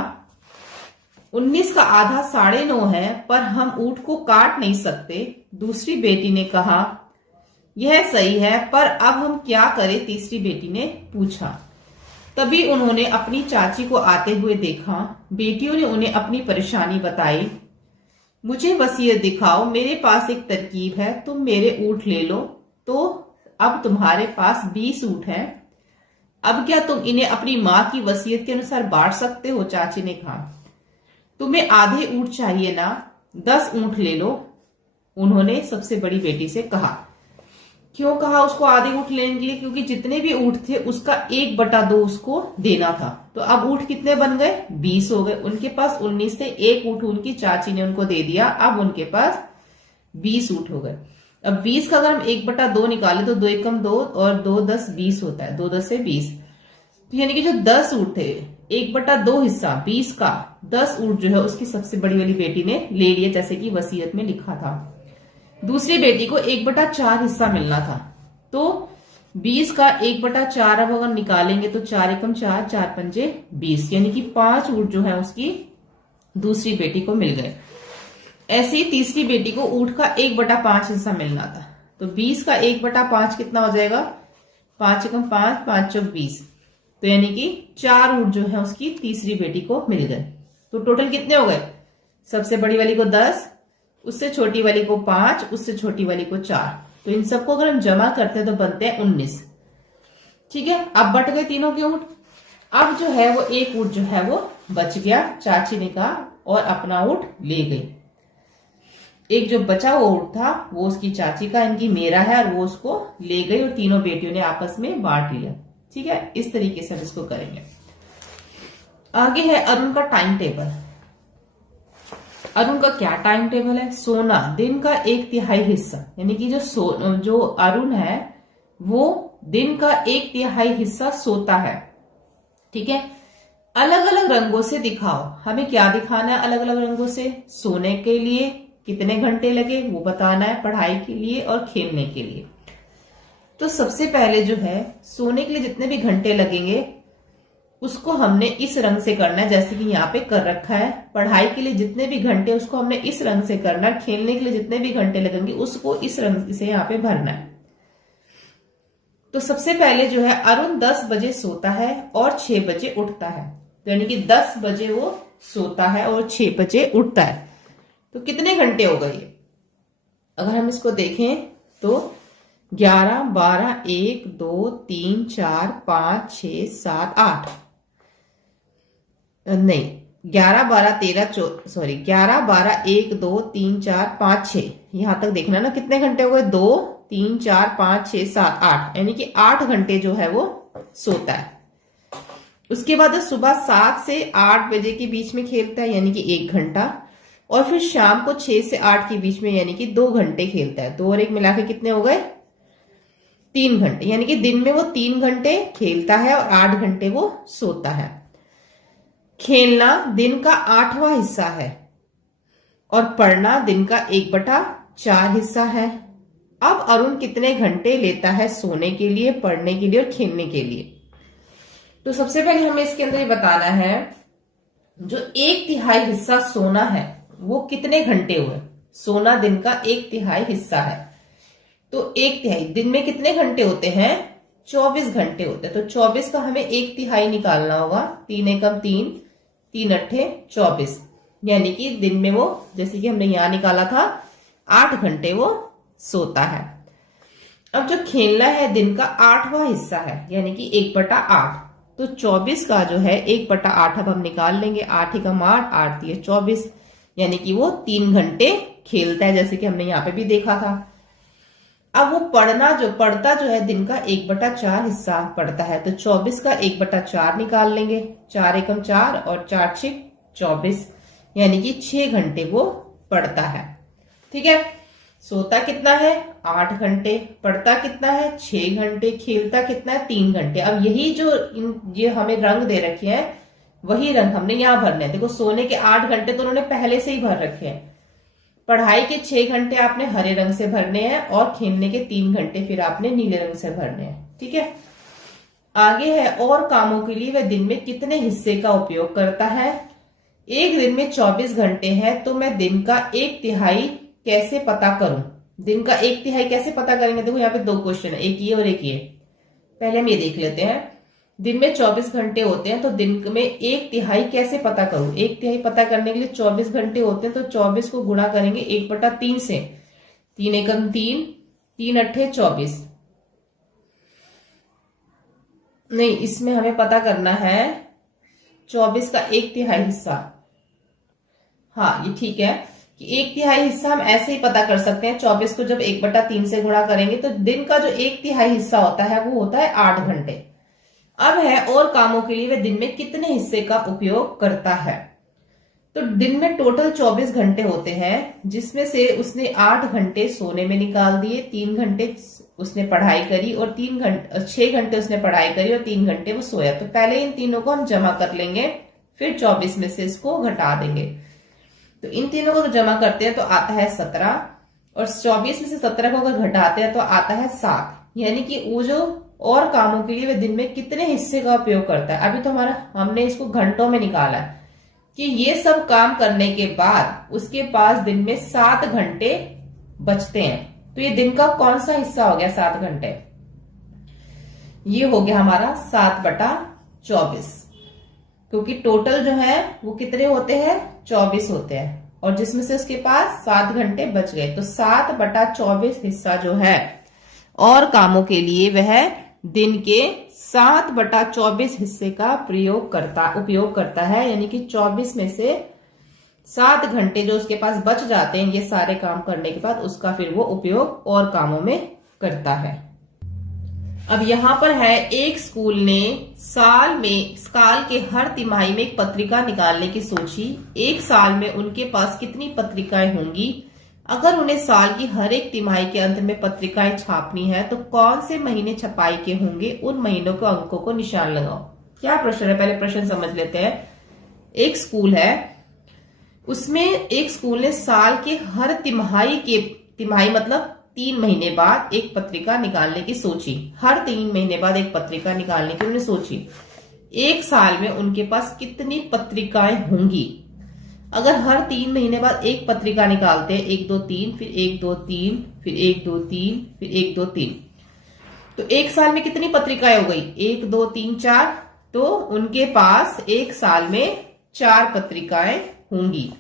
19 का आधा 9.5 है, पर हम ऊंट को काट नहीं सकते। दूसरी बेटी ने कहा, यह सही है, पर अब हम क्या करें? तीसरी बेटी ने पूछा। तभी उन्होंने अपनी चाची को आते हुए देखा। बेटियों ने उन्हें अपनी परेशानी बताई। मुझे वसीयत दिखाओ, मेरे पास एक तरकीब है, तुम मेरे ऊंट ले लो। तो अब तुम्हारे पास 20 ऊंट हैं। अब क्या तुम इन्हें अपनी माँ की वसीयत के अनुसार बांट सकते हो? चाची ने कहा। तुम्हें आधे ऊंट चाहिए ना, 10 ऊंट ले लो, उन्होंने सबसे बड़ी बेटी से कहा। क्यों कहा उसको आधे ऊंट लेने के लिए? क्योंकि जितने भी ऊंट थे उसका 1/2 उसको देना था। तो अब ऊंट कितने बन गए? 20 हो गए। उनके पास 19 थे, एक ऊंट उनकी चाची ने उनको दे दिया। अब उनके पास 20 ऊंट हो गए। अब 20 का अगर हम 1/2 निकाले तो 2 एकम 2 और 2 10 20 होता है। 2 10 से 20, तो यानी कि जो 10 ऊंट थे, 1/2 हिस्सा 20 का 10 ऊंट जो है उसकी सबसे बड़ी वाली बेटी ने ले लिए, जैसे कि वसीयत में लिखा था। दूसरी बेटी को 1/4 हिस्सा मिलना था। तो 20 का 1/4 अब अगर निकालेंगे तो 4 एकम 4, 4 पंजे 20, यानी कि 5 ऊंट जो है उसकी दूसरी बेटी को मिल गए। ऐसे ही तीसरी बेटी को ऊंट का 1/5 हिस्सा मिलना था। तो 20 का 1/5 कितना हो जाएगा? 5 एकम 5, 5 चौक 20, तो यानी कि 4 ऊंट जो है उसकी तीसरी बेटी को मिल गए। तो टोटल कितने हो गए? सबसे बड़ी वाली को 10, उससे छोटी वाली को 5, उससे छोटी वाली को 4। तो इन सबको अगर हम जमा करते हैं तो बनते हैं 19। ठीक है। अब बट गए तीनों के ऊंट। अब जो है वो एक ऊंट जो है वो बच गया, चाची ने कहा, और अपना ऊंट ले गई। एक जो बचा हुआ ऊंट था वो उसकी चाची का, इनकी मेरा है, और वो उसको ले गई और तीनों बेटियों ने आपस में बांट लिया। ठीक है। इस तरीके से हम इसको करेंगे। आगे है अरुण का टाइम टेबल। अरुण का क्या टाइम टेबल है? सोना दिन का 1/3 हिस्सा, यानी कि जो अरुण है वो दिन का 1/3 हिस्सा सोता है। ठीक है, अलग अलग रंगों से दिखाओ। हमें क्या दिखाना है अलग अलग रंगों से? सोने के लिए कितने घंटे लगे वो बताना है, पढ़ाई के लिए और खेलने के लिए। तो सबसे पहले जो है सोने के लिए जितने भी घंटे लगेंगे उसको हमने इस रंग से करना है, जैसे कि यहाँ पे कर रखा है। पढ़ाई के लिए जितने भी घंटे उसको हमने इस रंग से करना है। खेलने के लिए जितने भी घंटे लगेंगे उसको इस रंग से यहाँ पे भरना है। तो सबसे पहले जो है अरुण 10 बजे सोता है और 6 बजे उठता है, यानी कि 10 बजे वो सोता है और 6 बजे उठता है। तो कितने घंटे हो गए? अगर हम इसको देखें तो 11, 12, 1, 2, 3, 4, 5, 6, 7, 8 नहीं 11, 12, 13 सॉरी 11, 12, 1, 2, 3, 4, 5, 6 यहां तक देखना ना कितने घंटे हो गए? 2, 3, 4, 5, 6, 7, 8, यानी कि 8 घंटे जो है वो सोता है। उसके बाद सुबह 7 से 8 बजे के बीच में खेलता है, यानी कि 1 घंटा, और फिर शाम को 6 से 8 के बीच में यानी कि 2 घंटे खेलता है। 2 और 1 मिला के कितने हो गए? 3 घंटे, यानी कि दिन में वो 3 घंटे खेलता है और 8 घंटे वो सोता है। खेलना दिन का 8वां हिस्सा है और पढ़ना दिन का 1/4 हिस्सा है। अब अरुण कितने घंटे लेता है सोने के लिए, पढ़ने के लिए और खेलने के लिए? तो सबसे पहले हमें इसके अंदर ये बताना है जो 1/3 हिस्सा सोना है वो कितने घंटे हुए। सोना दिन का 1/3 हिस्सा है, तो 1/3 दिन में कितने घंटे होते हैं? 24 घंटे होते हैं। तो 24 का हमें 1/3 निकालना होगा। 3 एकम 3, 3 अट्ठे 24, यानी कि दिन में वो जैसे कि हमने यहां निकाला था 8 घंटे वो सोता है। अब जो खेलना है दिन का 8वां हिस्सा है, यानी कि 1/8। तो 24 का जो है 1/8 अब हम निकाल लेंगे। 8 एकम 8, 8 3 24, यानी कि वो 3 घंटे खेलता है, जैसे कि हमने यहाँ पे भी देखा था। अब वो पढ़ता जो है दिन का 1/4 हिस्सा पढ़ता है, तो 24 का 1/4 निकाल लेंगे। 4 एकम 4 और 4 6 24, यानी कि 6 घंटे वो पढ़ता है। ठीक है, सोता कितना है? 8 घंटे, पढ़ता कितना है? 6 घंटे, खेलता कितना है? 3 घंटे। अब यही जो ये हमें रंग दे रखे हैं वही रंग हमने यहाँ भरने हैं। देखो सोने के 8 घंटे तो उन्होंने पहले से ही भर रखे हैं। पढ़ाई के 6 घंटे आपने हरे रंग से भरने हैं और खेलने के 3 घंटे फिर आपने नीले रंग से भरने हैं। ठीक है, आगे है और कामों के लिए वह दिन में कितने हिस्से का उपयोग करता है। एक दिन में 24 घंटे हैं, तो मैं दिन का 1/3 कैसे पता करूं? दिन का 1/3 कैसे पता करेंगे? देखो यहाँ पे 2 क्वेश्चन है, एक ये और एक ये। पहले हम ये देख लेते हैं। दिन में 24 घंटे होते हैं, तो दिन में 1/3 कैसे पता करूं? 1/3 पता करने के लिए 24 घंटे होते हैं, तो 24 को गुणा करेंगे 1/3 से। 3 एकम 3, 3 अट्ठे 24। नहीं, इसमें हमें पता करना है 24 का 1/3 हिस्सा। हाँ ये ठीक है कि 1/3 हिस्सा हम ऐसे ही पता कर सकते हैं। 24 को जब 1/3 से गुणा करेंगे तो दिन का जो 1/3 हिस्सा होता है वो होता है 8 घंटे। अब है और कामों के लिए वह दिन में कितने हिस्से का उपयोग करता है। तो दिन में टोटल 24 घंटे होते हैं, जिसमें से उसने 8 घंटे सोने में निकाल दिए, 3 घंटे उसने पढ़ाई करी और 6 घंटे उसने पढ़ाई करी और 3 घंटे वो सोया। तो पहले इन तीनों को हम जमा कर लेंगे, फिर 24 में से इसको घटा देंगे। तो इन तीनों को जमा करते हैं तो आता है 17, और 24 में से 17 को अगर घटाते हैं तो आता है 7, यानी कि वो जो और कामों के लिए वे दिन में कितने हिस्से का उपयोग करता है। अभी तो हमने इसको घंटों में निकाला है कि ये सब काम करने के बाद उसके पास दिन में 7 घंटे बचते हैं। तो ये दिन का कौन सा हिस्सा हो गया 7 घंटे? ये हो गया हमारा 7/24, क्योंकि टोटल जो है वो कितने होते हैं? 24 होते हैं, और जिसमें से उसके पास 7 घंटे बच गए। तो 7/24 हिस्सा जो है और कामों के लिए वह दिन के 7/24 हिस्से का उपयोग करता है, यानी कि 24 में से 7 घंटे जो उसके पास बच जाते हैं ये सारे काम करने के बाद, उसका फिर वो उपयोग और कामों में करता है। अब यहाँ पर है, एक स्कूल ने साल के हर तिमाही में एक पत्रिका निकालने की सोची। एक साल में उनके पास कितनी पत्रिकाएं होंगी? अगर उन्हें साल की हर एक तिमाही के अंत में पत्रिकाएं छापनी है तो कौन से महीने छपाई के होंगे? उन महीनों के अंकों को निशान लगाओ। क्या प्रश्न है, पहले प्रश्न समझ लेते हैं। एक स्कूल है, उसमें एक स्कूल ने साल के हर तिमाही मतलब 3 महीने बाद एक पत्रिका निकालने की सोची। हर 3 महीने बाद एक पत्रिका निकालने की उन्होंने सोची। एक साल में उनके पास कितनी पत्रिकाएं होंगी? अगर हर 3 महीने बाद एक पत्रिका निकालते हैं, 1 2 3, फिर 1 2 3, फिर 1 2 3, फिर 1 2 3, तो एक साल में कितनी पत्रिकाएं हो गई? 1 2 3 4। तो उनके पास एक साल में 4 पत्रिकाएं होंगी।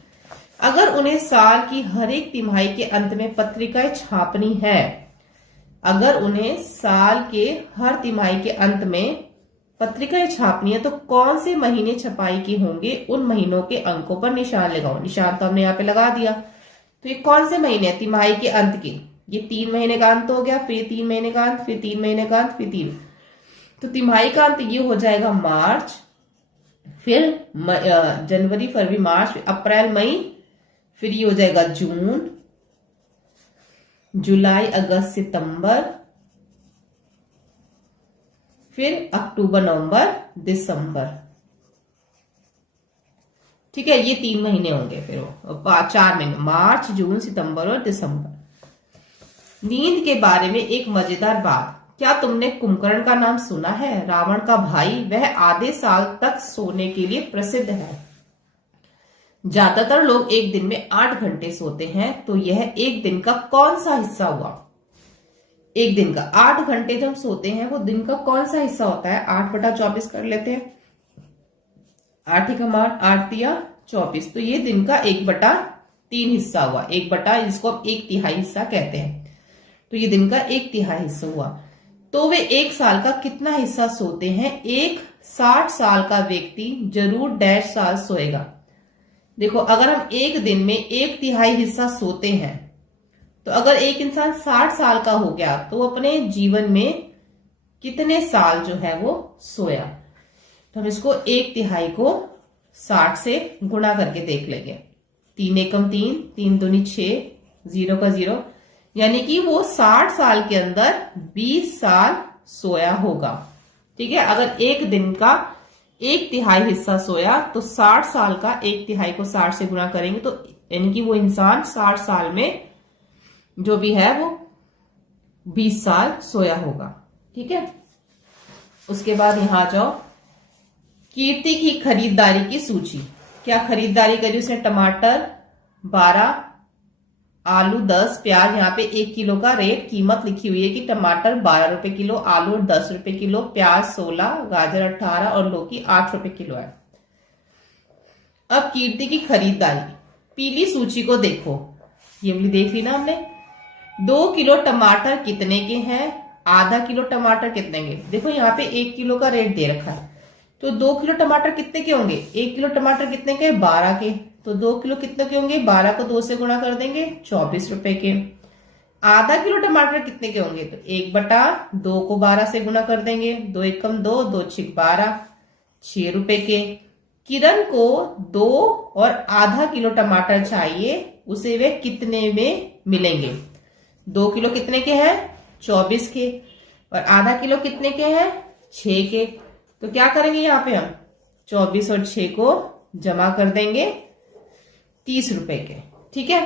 अगर उन्हें साल की हर एक तिमाही के अंत में पत्रिकाएं छापनी है, अगर उन्हें साल के हर तिमाही के अंत में पत्रिकाएं छापनी है तो कौन से महीने छपाई के होंगे? उन महीनों के अंकों पर निशान लगाओ। निशान तो हमने यहाँ पे लगा दिया। तो ये कौन से महीने हैं तिमाही के अंत के? ये 3 महीने का अंत हो गया, फिर 3 महीने का अंत, फिर 3 महीने का अंत, फिर 3। तो तिमाही का अंत ये हो जाएगा मार्च, फिर जनवरी फरवरी मार्च, अप्रैल मई, फिर ये हो जाएगा जून, जुलाई अगस्त सितंबर, फिर अक्टूबर नवंबर दिसंबर। ठीक है, ये 3 महीने होंगे। फिर 4 महीने, मार्च जून सितंबर और दिसंबर। नींद के बारे में एक मजेदार बात। क्या तुमने कुंभकर्ण का नाम सुना है? रावण का भाई। वह आधे साल तक सोने के लिए प्रसिद्ध है। ज्यादातर लोग एक दिन में 8 घंटे सोते हैं, तो यह एक दिन का कौन सा हिस्सा हुआ? एक दिन का 8 घंटे जब सोते हैं, वो दिन का कौन सा हिस्सा होता है? 8/24 कर लेते हैं। 8 ही कमान 8 या 24, तो ये दिन का 1/3 हिस्सा हुआ। 1/, जिसको हम 1/3 हिस्सा कहते हैं, तो ये दिन का 1/3 हिस्सा हुआ। तो वे एक साल का कितना हिस्सा सोते हैं? एक 60 साल का व्यक्ति जरूर डैश साल सोएगा। देखो, अगर हम एक दिन में 1/3 हिस्सा सोते हैं, तो अगर एक इंसान 60 साल का हो गया तो अपने जीवन में कितने साल जो है वो सोया? तो हम इसको 1/3 को 60 से गुणा करके देख लेंगे। 3 एकम 3, 3 दूनी 6, 0 का 0, यानी कि वो 60 साल के अंदर 20 साल सोया होगा। ठीक है, अगर एक दिन का 1/3 हिस्सा सोया तो 60 साल का 1/3 को 60 से गुणा करेंगे, तो यानी कि वो इंसान 60 साल में जो भी है वो 20 साल सोया होगा। ठीक है, उसके बाद यहां आ जाओ। कीर्ति की खरीदारी की सूची। क्या खरीदारी करी उसने? टमाटर 12, आलू 10, प्याज। यहाँ पे 1 किलो का रेट कीमत लिखी हुई है कि टमाटर 12 रुपए किलो, आलू 10 रुपए किलो, प्याज 16, गाजर 18 और लौकी 8 रुपए किलो है। अब कीर्ति की खरीदारी, पीली सूची को देखो। ये वाली देख ली ना हमने। 2 किलो टमाटर कितने के हैं? आधा किलो टमाटर कितने के? देखो यहाँ पे 1 किलो का रेट दे रखा है, तो 2 किलो टमाटर कितने के होंगे? 1 किलो टमाटर कितने के? 12 के। तो 2 किलो कितने के होंगे? 12 को 2 से गुणा कर देंगे, 24 रुपए के। आधा किलो टमाटर कितने के होंगे? तो 1/2 को 12 से गुणा कर देंगे, 2 एकम 2, 2 छिक 12, 6 रुपए के। किरण को 2 और आधा किलो टमाटर चाहिए, उसे वे कितने में मिलेंगे? 2 किलो कितने के हैं? 24 के। और आधा किलो कितने के हैं? 6 के। तो क्या करेंगे यहाँ पे हम? 24 और 6 को जमा कर देंगे, 30 रुपए के। ठीक है,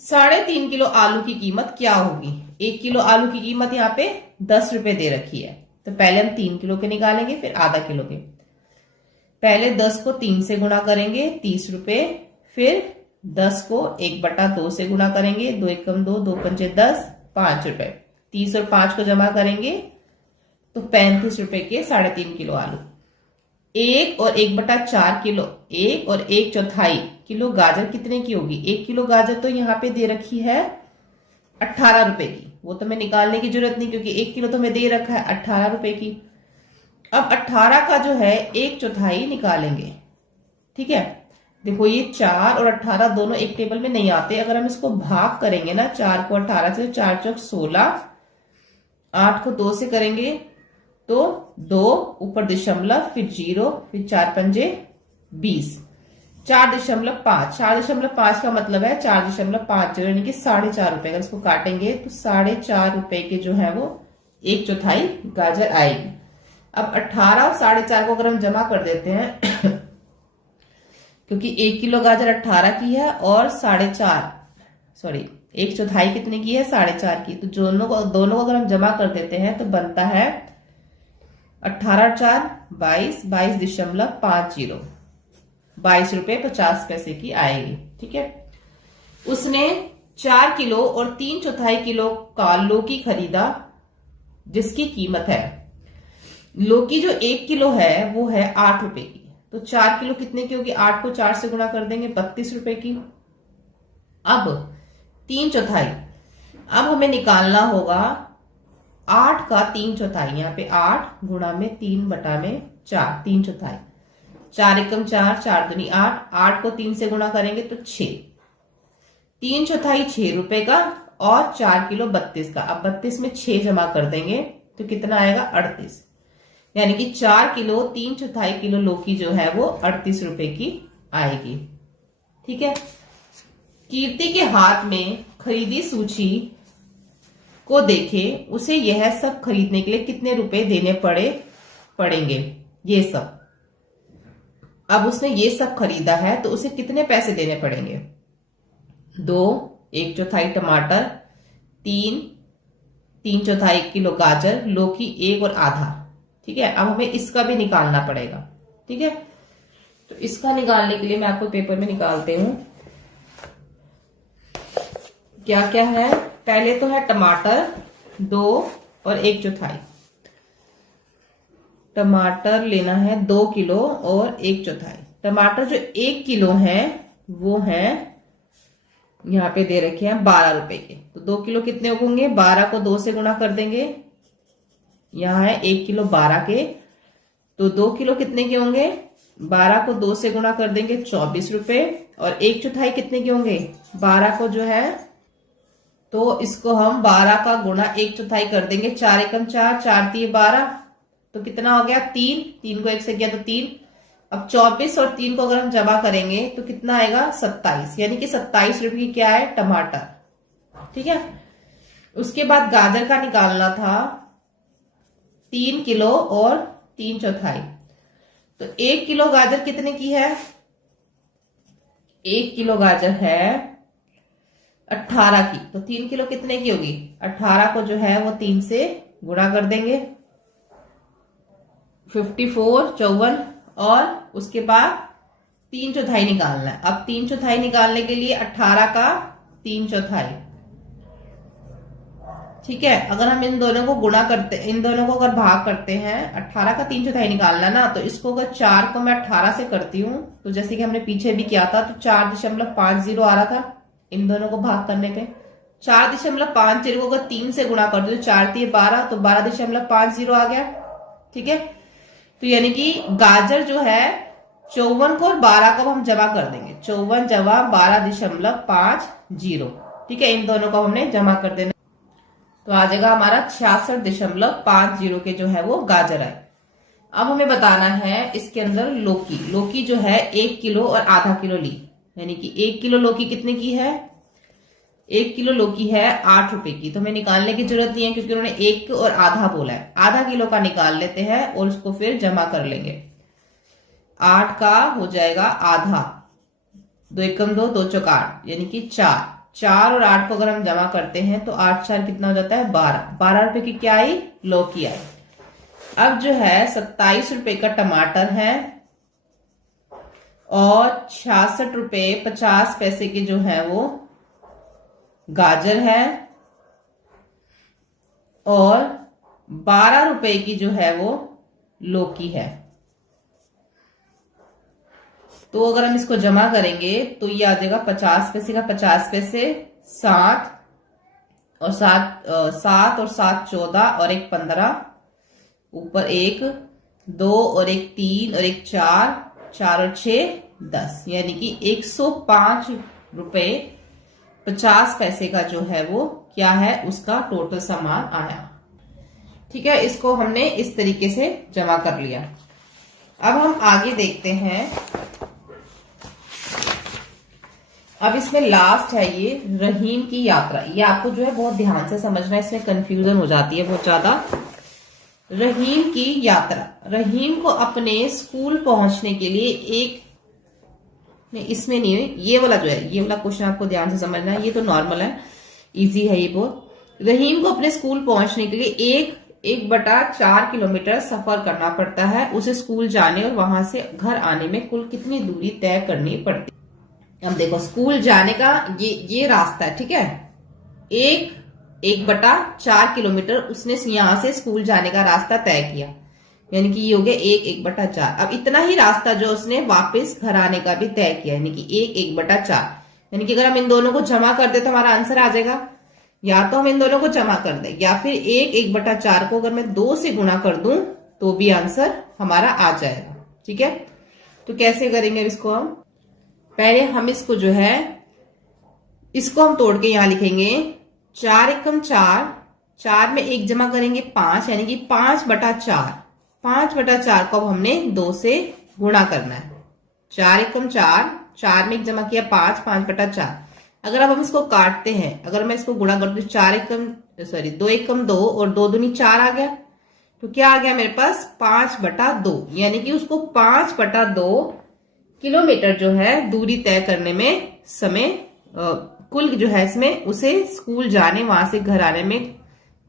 3.5 किलो आलू की कीमत क्या होगी? 1 किलो आलू की कीमत यहाँ पे 10 रुपए दे रखी है, तो पहले हम 3 किलो के निकालेंगे, फिर आधा किलो के। पहले 10 को 3 से गुणा करेंगे, 30 रुपए। फिर 10 को 1/2 से गुणा करेंगे, 2 एकम 2, 2 पंचे 10, 5 रुपए। 30 और 5 को जमा करेंगे तो 35 रुपए के 3.5 किलो आलू। 1 और 1/4 किलो, 1 और 1/4 किलो गाजर कितने की होगी? 1 किलो गाजर तो यहाँ पे दे रखी है 18 रुपए की, वो तो मैं निकालने की जरूरत नहीं क्योंकि 1 किलो तो मैं दे रखा है 18 रुपए की। अब 18 का जो है 1/4 निकालेंगे। ठीक है, देखो ये 4 और 18 दोनों एक टेबल में नहीं आते। अगर हम इसको भाग करेंगे ना 4 को 18 से, 4 चौक 16, 8 को 2 से करेंगे तो 2, ऊपर दशमलव, फिर 0, फिर 4 पंजे 20, 4.5। 4.5 का मतलब है 4.50 यानी कि 4.5 रुपए। अगर इसको काटेंगे तो 4.5 रुपए के जो है वो 1/4 गाजर आएगी। अब 18 और 4.5 को अगर हम जमा कर देते हैं क्योंकि 1 किलो गाजर 18 की है और 1/4 कितने की है, 4.5 की। तो दोनों को अगर हम जमा कर देते हैं तो बनता है 18×4 22, 22.50, 22 रुपए 50 पैसे की आएगी। ठीक है, उसने 4 किलो और 3/4 किलो का लौकी खरीदा जिसकी कीमत है, लौकी जो 1 किलो है वो है 8 रुपए की। तो 4 किलो कितने की होगी, 8 को 4 से गुणा कर देंगे 32 रुपए की। अब 3/4, अब हमें निकालना होगा 8 का 3/4। यहाँ पे 8 गुणा में 3/4, 3/4। 4 एकम 4, 4 दूनी 8, 8 को 3 से गुणा करेंगे तो 6, 3/4 6 रुपए का और 4 किलो 32 का। अब 32 में 6 जमा कर देंगे तो कितना आएगा, 38। यानी कि 4 किलो 3/4 किलो लौकी जो है वो 38 रुपए की आएगी। ठीक है, कीर्ति के हाथ में खरीदी सूची को देखें, उसे यह सब खरीदने के लिए कितने रुपए देने पड़ेंगे, ये सब। अब उसने ये सब खरीदा है तो उसे कितने पैसे देने पड़ेंगे, 2, 1/4 टमाटर, 3, 3/4 किलो गाजर, लौकी 1 और आधा। ठीक है, अब हमें इसका भी निकालना पड़ेगा। ठीक है, तो इसका निकालने के लिए मैं आपको पेपर में निकालती हूं क्या क्या है। पहले तो है टमाटर 2 और 1/4। टमाटर लेना है 2 किलो और 1/4। टमाटर जो 1 किलो है वो है यहाँ पे दे रखे हैं 12 रुपए के। तो 2 किलो कितने होंगे, 12 को 2 से गुणा कर देंगे, यहाँ है 1 किलो 12 के। तो 2 किलो कितने के होंगे, 12 को 2 से गुणा कर देंगे 24 रुपए, और 1/4 कितने के होंगे, 12 को जो है, तो इसको हम 12 का गुणा 1/4 कर देंगे, 4 एकम 4, 4 3 12, तो कितना हो गया 3, 3 को 1 से किया तो 3। अब 24 और 3 को अगर हम जमा करेंगे तो कितना आएगा 27, यानी कि 27 रुपए की क्या है, टमाटर। ठीक है, उसके बाद गाजर का निकालना था 3 किलो और 3/4। तो 1 किलो गाजर कितने की है, 1 किलो गाजर है 18 की। तो 3 किलो कितने की होगी, 18 को जो है वो 3 से गुणा कर देंगे, 54 54, और उसके बाद 3/4 निकालना है। अब 3/4 निकालने के लिए 18 का 3/4। ठीक है, अगर हम इन दोनों को गुणा करते, इन दोनों को अगर भाग करते हैं, 18 का 3/4 निकालना ना, तो इसको अगर 4 को मैं 18 से करती हूँ तो जैसे कि हमने पीछे भी किया था, तो 4.50 आ रहा था इन दोनों को भाग करने पे। 4.50 को अगर 3 से गुणा कर दो तो 4 3 12, तो 12.50 आ गया। ठीक है, तो यानी कि गाजर जो है 54 को और 12 को हम जमा कर देंगे, 54 जमा 12.50। ठीक है, इन दोनों को हमने जमा कर देना, तो आ जाएगा हमारा 66.50 के जो है वो गाजर है। अब हमें बताना है इसके अंदर लौकी। लौकी जो है 1 किलो और आधा किलो ली, यानी कि 1 किलो लौकी कितने की है, 1 किलो लौकी है 8 रुपए की। तो हमें निकालने की जरूरत नहीं है क्योंकि उन्होंने 1 और आधा बोला है, आधा किलो का निकाल लेते हैं और उसको फिर जमा कर लेंगे। 8 का हो जाएगा आधा, 2 एकम 2, 2 चौक 8, यानी कि 4। 4 और 8 को अगर हम जमा करते हैं तो 8 4 कितना हो जाता है 12। 12 रुपए की क्या आई, लौकी आई। अब जो है 27 रुपए का टमाटर है और 66 रुपए 50 पैसे के जो है वो गाजर है, और 12 रुपए की जो है वो लौकी है। तो अगर हम इसको जमा करेंगे तो ये आ जाएगा 50 पैसे का 50 पैसे, 7 और 7 और 7 14 और 1 15, ऊपर 1 2 और 1 3 और 1 4, 4 और 6 10, यानी कि 105 रुपए 50 पैसे का जो है वो क्या है, उसका टोटल सामान आया। ठीक है, इसको हमने इस तरीके से जमा कर लिया। अब हम आगे देखते हैं। अब इसमें लास्ट है ये रहीम की यात्रा। ये आपको जो है बहुत ध्यान से समझना है, इसमें कंफ्यूजन हो जाती है बहुत ज्यादा। रहीम की यात्रा, रहीम को अपने स्कूल पहुंचने के लिए एक नहीं, इसमें नहीं है, ये वाला जो है, ये वाला क्वेश्चन आपको ध्यान से समझना है। ये तो नॉर्मल है, इजी है ये बहुत। रहीम को अपने स्कूल पहुंचने के लिए 1/4 किलोमीटर सफर करना पड़ता है। उसे स्कूल जाने और वहां से घर आने में कुल कितनी दूरी तय करनी पड़ती है? अब देखो, स्कूल जाने का ये रास्ता है, ठीक है। 1/4 किलोमीटर उसने यहाँ से स्कूल जाने का रास्ता तय किया, यानी कि ये हो गया 1/4। अब इतना ही रास्ता जो उसने वापस घर आने का भी तय किया, यानी कि 1/4। यानी कि अगर हम इन दोनों को जमा कर दे तो हमारा आंसर आ जाएगा। या तो हम इन दोनों को जमा कर दें, या फिर 1/4 को अगर मैं 2 से गुणा कर दूं तो भी आंसर हमारा आ जाएगा। ठीक है, तो कैसे करेंगे इसको हम? पहले हम इसको जो है, इसको हम तोड़ के यहां लिखेंगे 4 एकम 4, 4 में 1 जमा करेंगे 5, यानी कि 5/4। 5/4 को अब हमने 2 से गुणा करना है। 4 एकम 4, 4 में 1 जमा किया 5, 5/4। अगर अब हम इसको काटते हैं, अगर मैं इसको गुणा कर दूं, 2 एकम 2 और 2 दूनी 4 आ गया, तो क्या आ गया मेरे पास? 5/2, यानी कि उसको 5/2 किलोमीटर जो है दूरी तय करने में समय कुल जो है इसमें उसे स्कूल जाने वहां से घर आने में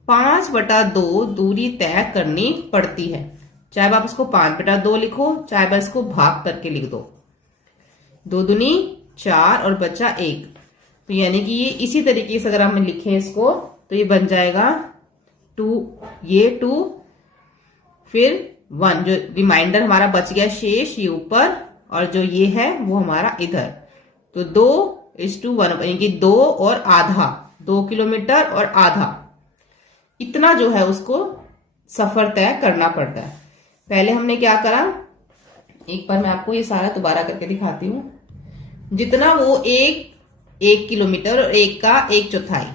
5/2 दूरी तय करनी पड़ती है। चाहे आप इसको 5/2 लिखो, चाहे आप इसको भाग करके लिख दो। 2 दूनी 4 और बचा 1, तो यानी कि ये इसी तरीके से अगर हम लिखें इसको तो ये बन जाएगा 2, ये 2, फिर 1, जो रिमाइंडर हमारा बच गया शेष ये ऊपर, और जो ये है वो हमारा इधर। तो 2:1, यानी कि 2 और आधा, 2 किलोमीटर और आधा, इतना जो है उसको सफर तय करना पड़ता है। पहले हमने क्या करा, एक बार मैं आपको ये सारा दोबारा करके दिखाती हूं। जितना वो 1 किलोमीटर और 1 का 1/4,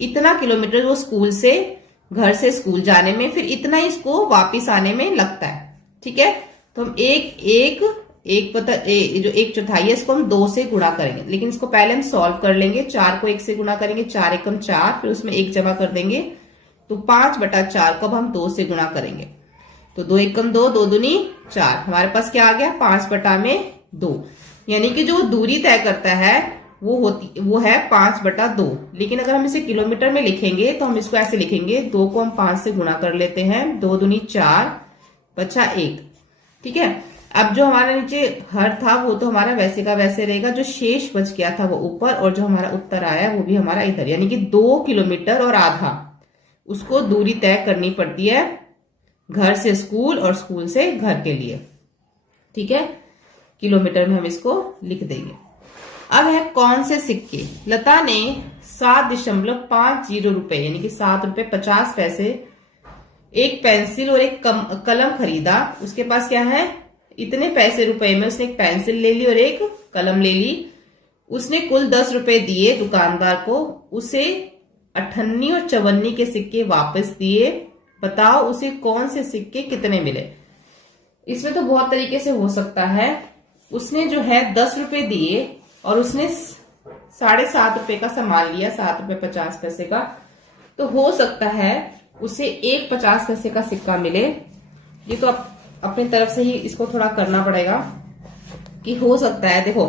इतना किलोमीटर वो स्कूल से, घर से स्कूल जाने में, फिर इतना ही इसको वापिस आने में लगता है। ठीक है, तो हम जो 1/4 है इसको हम 2 से गुणा करेंगे, लेकिन इसको पहले हम सॉल्व कर लेंगे। 4 को 1 से गुणा करेंगे, 4 एकम 4, फिर उसमें 1 जमा कर देंगे, तो 5/4 को अब हम 2 से गुणा करेंगे। तो 2 एकम 2, 2 दूनी 4, हमारे पास क्या आ गया? 5/2, यानी कि जो दूरी तय करता है वो है 5/2। लेकिन अगर हम इसे किलोमीटर में लिखेंगे तो हम इसको ऐसे लिखेंगे, 2 को हम 5 से गुणा कर लेते हैं, 2 दूनी 4, बचा 1। ठीक है, अब जो हमारा नीचे हर था वो तो हमारा वैसे का वैसे रहेगा, जो शेष बच गया था वो ऊपर, और जो हमारा उत्तर आया वो भी हमारा इधर, यानी कि 2 किलोमीटर और आधा उसको दूरी तय करनी पड़ती है घर से स्कूल और स्कूल से घर के लिए। ठीक है, किलोमीटर में हम इसको लिख देंगे। अब है कौन से सिक्के? लता ने 7.50 रुपए, यानी कि 7 रुपए 50 पैसे, एक पेंसिल और एक कलम खरीदा। उसके पास क्या है? इतने पैसे रुपए में उसने एक पेंसिल ले ली और एक कलम ले ली। उसने कुल 10 रुपए दिए दुकानदार को, उसे 58 और 54 के सिक्के वापस दिए। बताओ उसे कौन से सिक्के कितने मिले? इसमें तो बहुत तरीके से हो सकता है। उसने जो है 10 रुपए दिए और उसने 7.5 रुपए का सामान लिया, 7 रुपए 50 पैसे का, तो हो सकता है उसे एक 50 पैसे का सिक्का मिले। ये तो अपनी तरफ से ही इसको थोड़ा करना पड़ेगा कि हो सकता है। देखो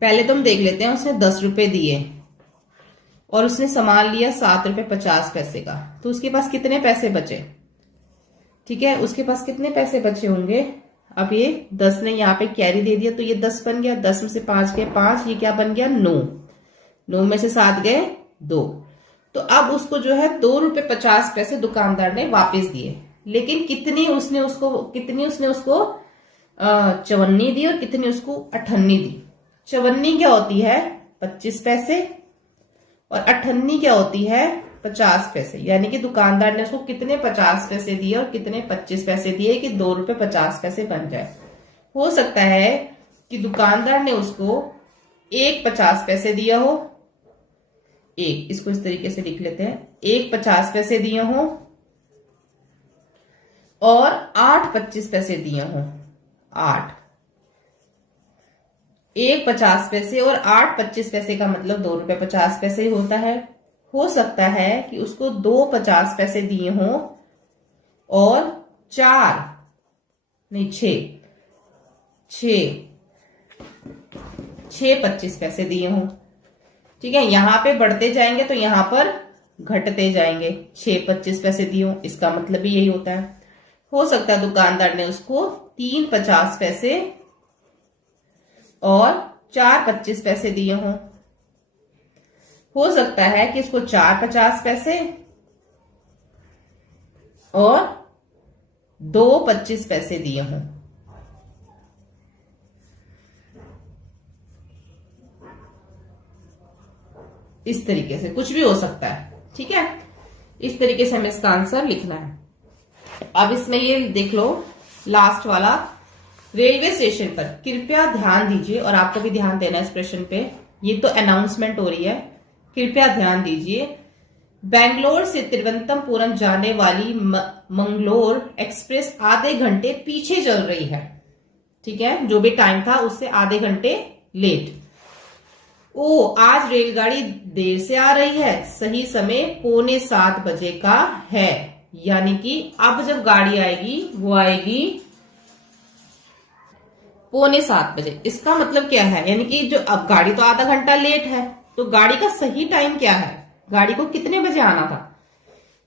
पहले तो हम देख लेते हैं, उसने 10 रुपए दिए और उसने सामान लिया 7 रुपए 50 पैसे का, तो उसके पास कितने पैसे बचे? ठीक है, उसके पास कितने पैसे बचे होंगे? अब ये 10 ने यहाँ पे कैरी दे दिया तो ये 10 बन गया, 10 में से 5 गए 5, ये क्या बन गया? 9, 9 में से 7 गए 2। तो अब उसको जो है 2 रुपए 50 पैसे दुकानदार ने वापस दिए, लेकिन कितनी उसने उसको 54 दी और कितनी उसको 58 दी। 54 क्या होती है? 25 पैसे, और 58 क्या होती है? 50 पैसे। यानी कि दुकानदार ने उसको कितने 50 पैसे दिए और कितने 25 पैसे दिए कि 2 रुपए 50 पैसे बन जाए। हो सकता है कि दुकानदार ने उसको एक 50 पैसे दिया हो, एक, इसको इस तरीके से लिख लेते हैं, एक 50 पैसे दिए हो और 8.25 दिए हों, 8, 1.50 और 8.25 का मतलब 2.50 ही होता है। हो सकता है कि उसको 2.50 दिए हों और 4 नहीं 6.25 दिए हों। ठीक है, यहां पे बढ़ते जाएंगे तो यहां पर घटते जाएंगे। 6.25 दिए हों, इसका मतलब भी यही होता है। हो सकता है दुकानदार ने उसको 3.50 और 4.25 दिए हों। हो सकता है कि इसको 4.50 और 2.25 दिए हों। इस तरीके से कुछ भी हो सकता है। ठीक है, इस तरीके से हमें इसका आंसर लिखना है। अब इसमें ये देख लो लास्ट वाला, रेलवे स्टेशन पर कृपया ध्यान दीजिए, और आपको भी ध्यान देना है इस प्रश्न पे। ये तो अनाउंसमेंट हो रही है, कृपया ध्यान दीजिए। बेंगलोर से तिरुवनंतपुरम जाने वाली मंगलोर एक्सप्रेस आधे घंटे पीछे चल रही है। ठीक है, जो भी टाइम था उससे आधे घंटे लेट। ओ, आज रेलगाड़ी देर से आ रही है, सही समय 6:45 का है। यानी कि अब जब गाड़ी आएगी वो आएगी 6:45। इसका मतलब क्या है, यानी कि जो अब गाड़ी तो आधा घंटा लेट है, तो गाड़ी का सही टाइम क्या है, गाड़ी को कितने बजे आना था।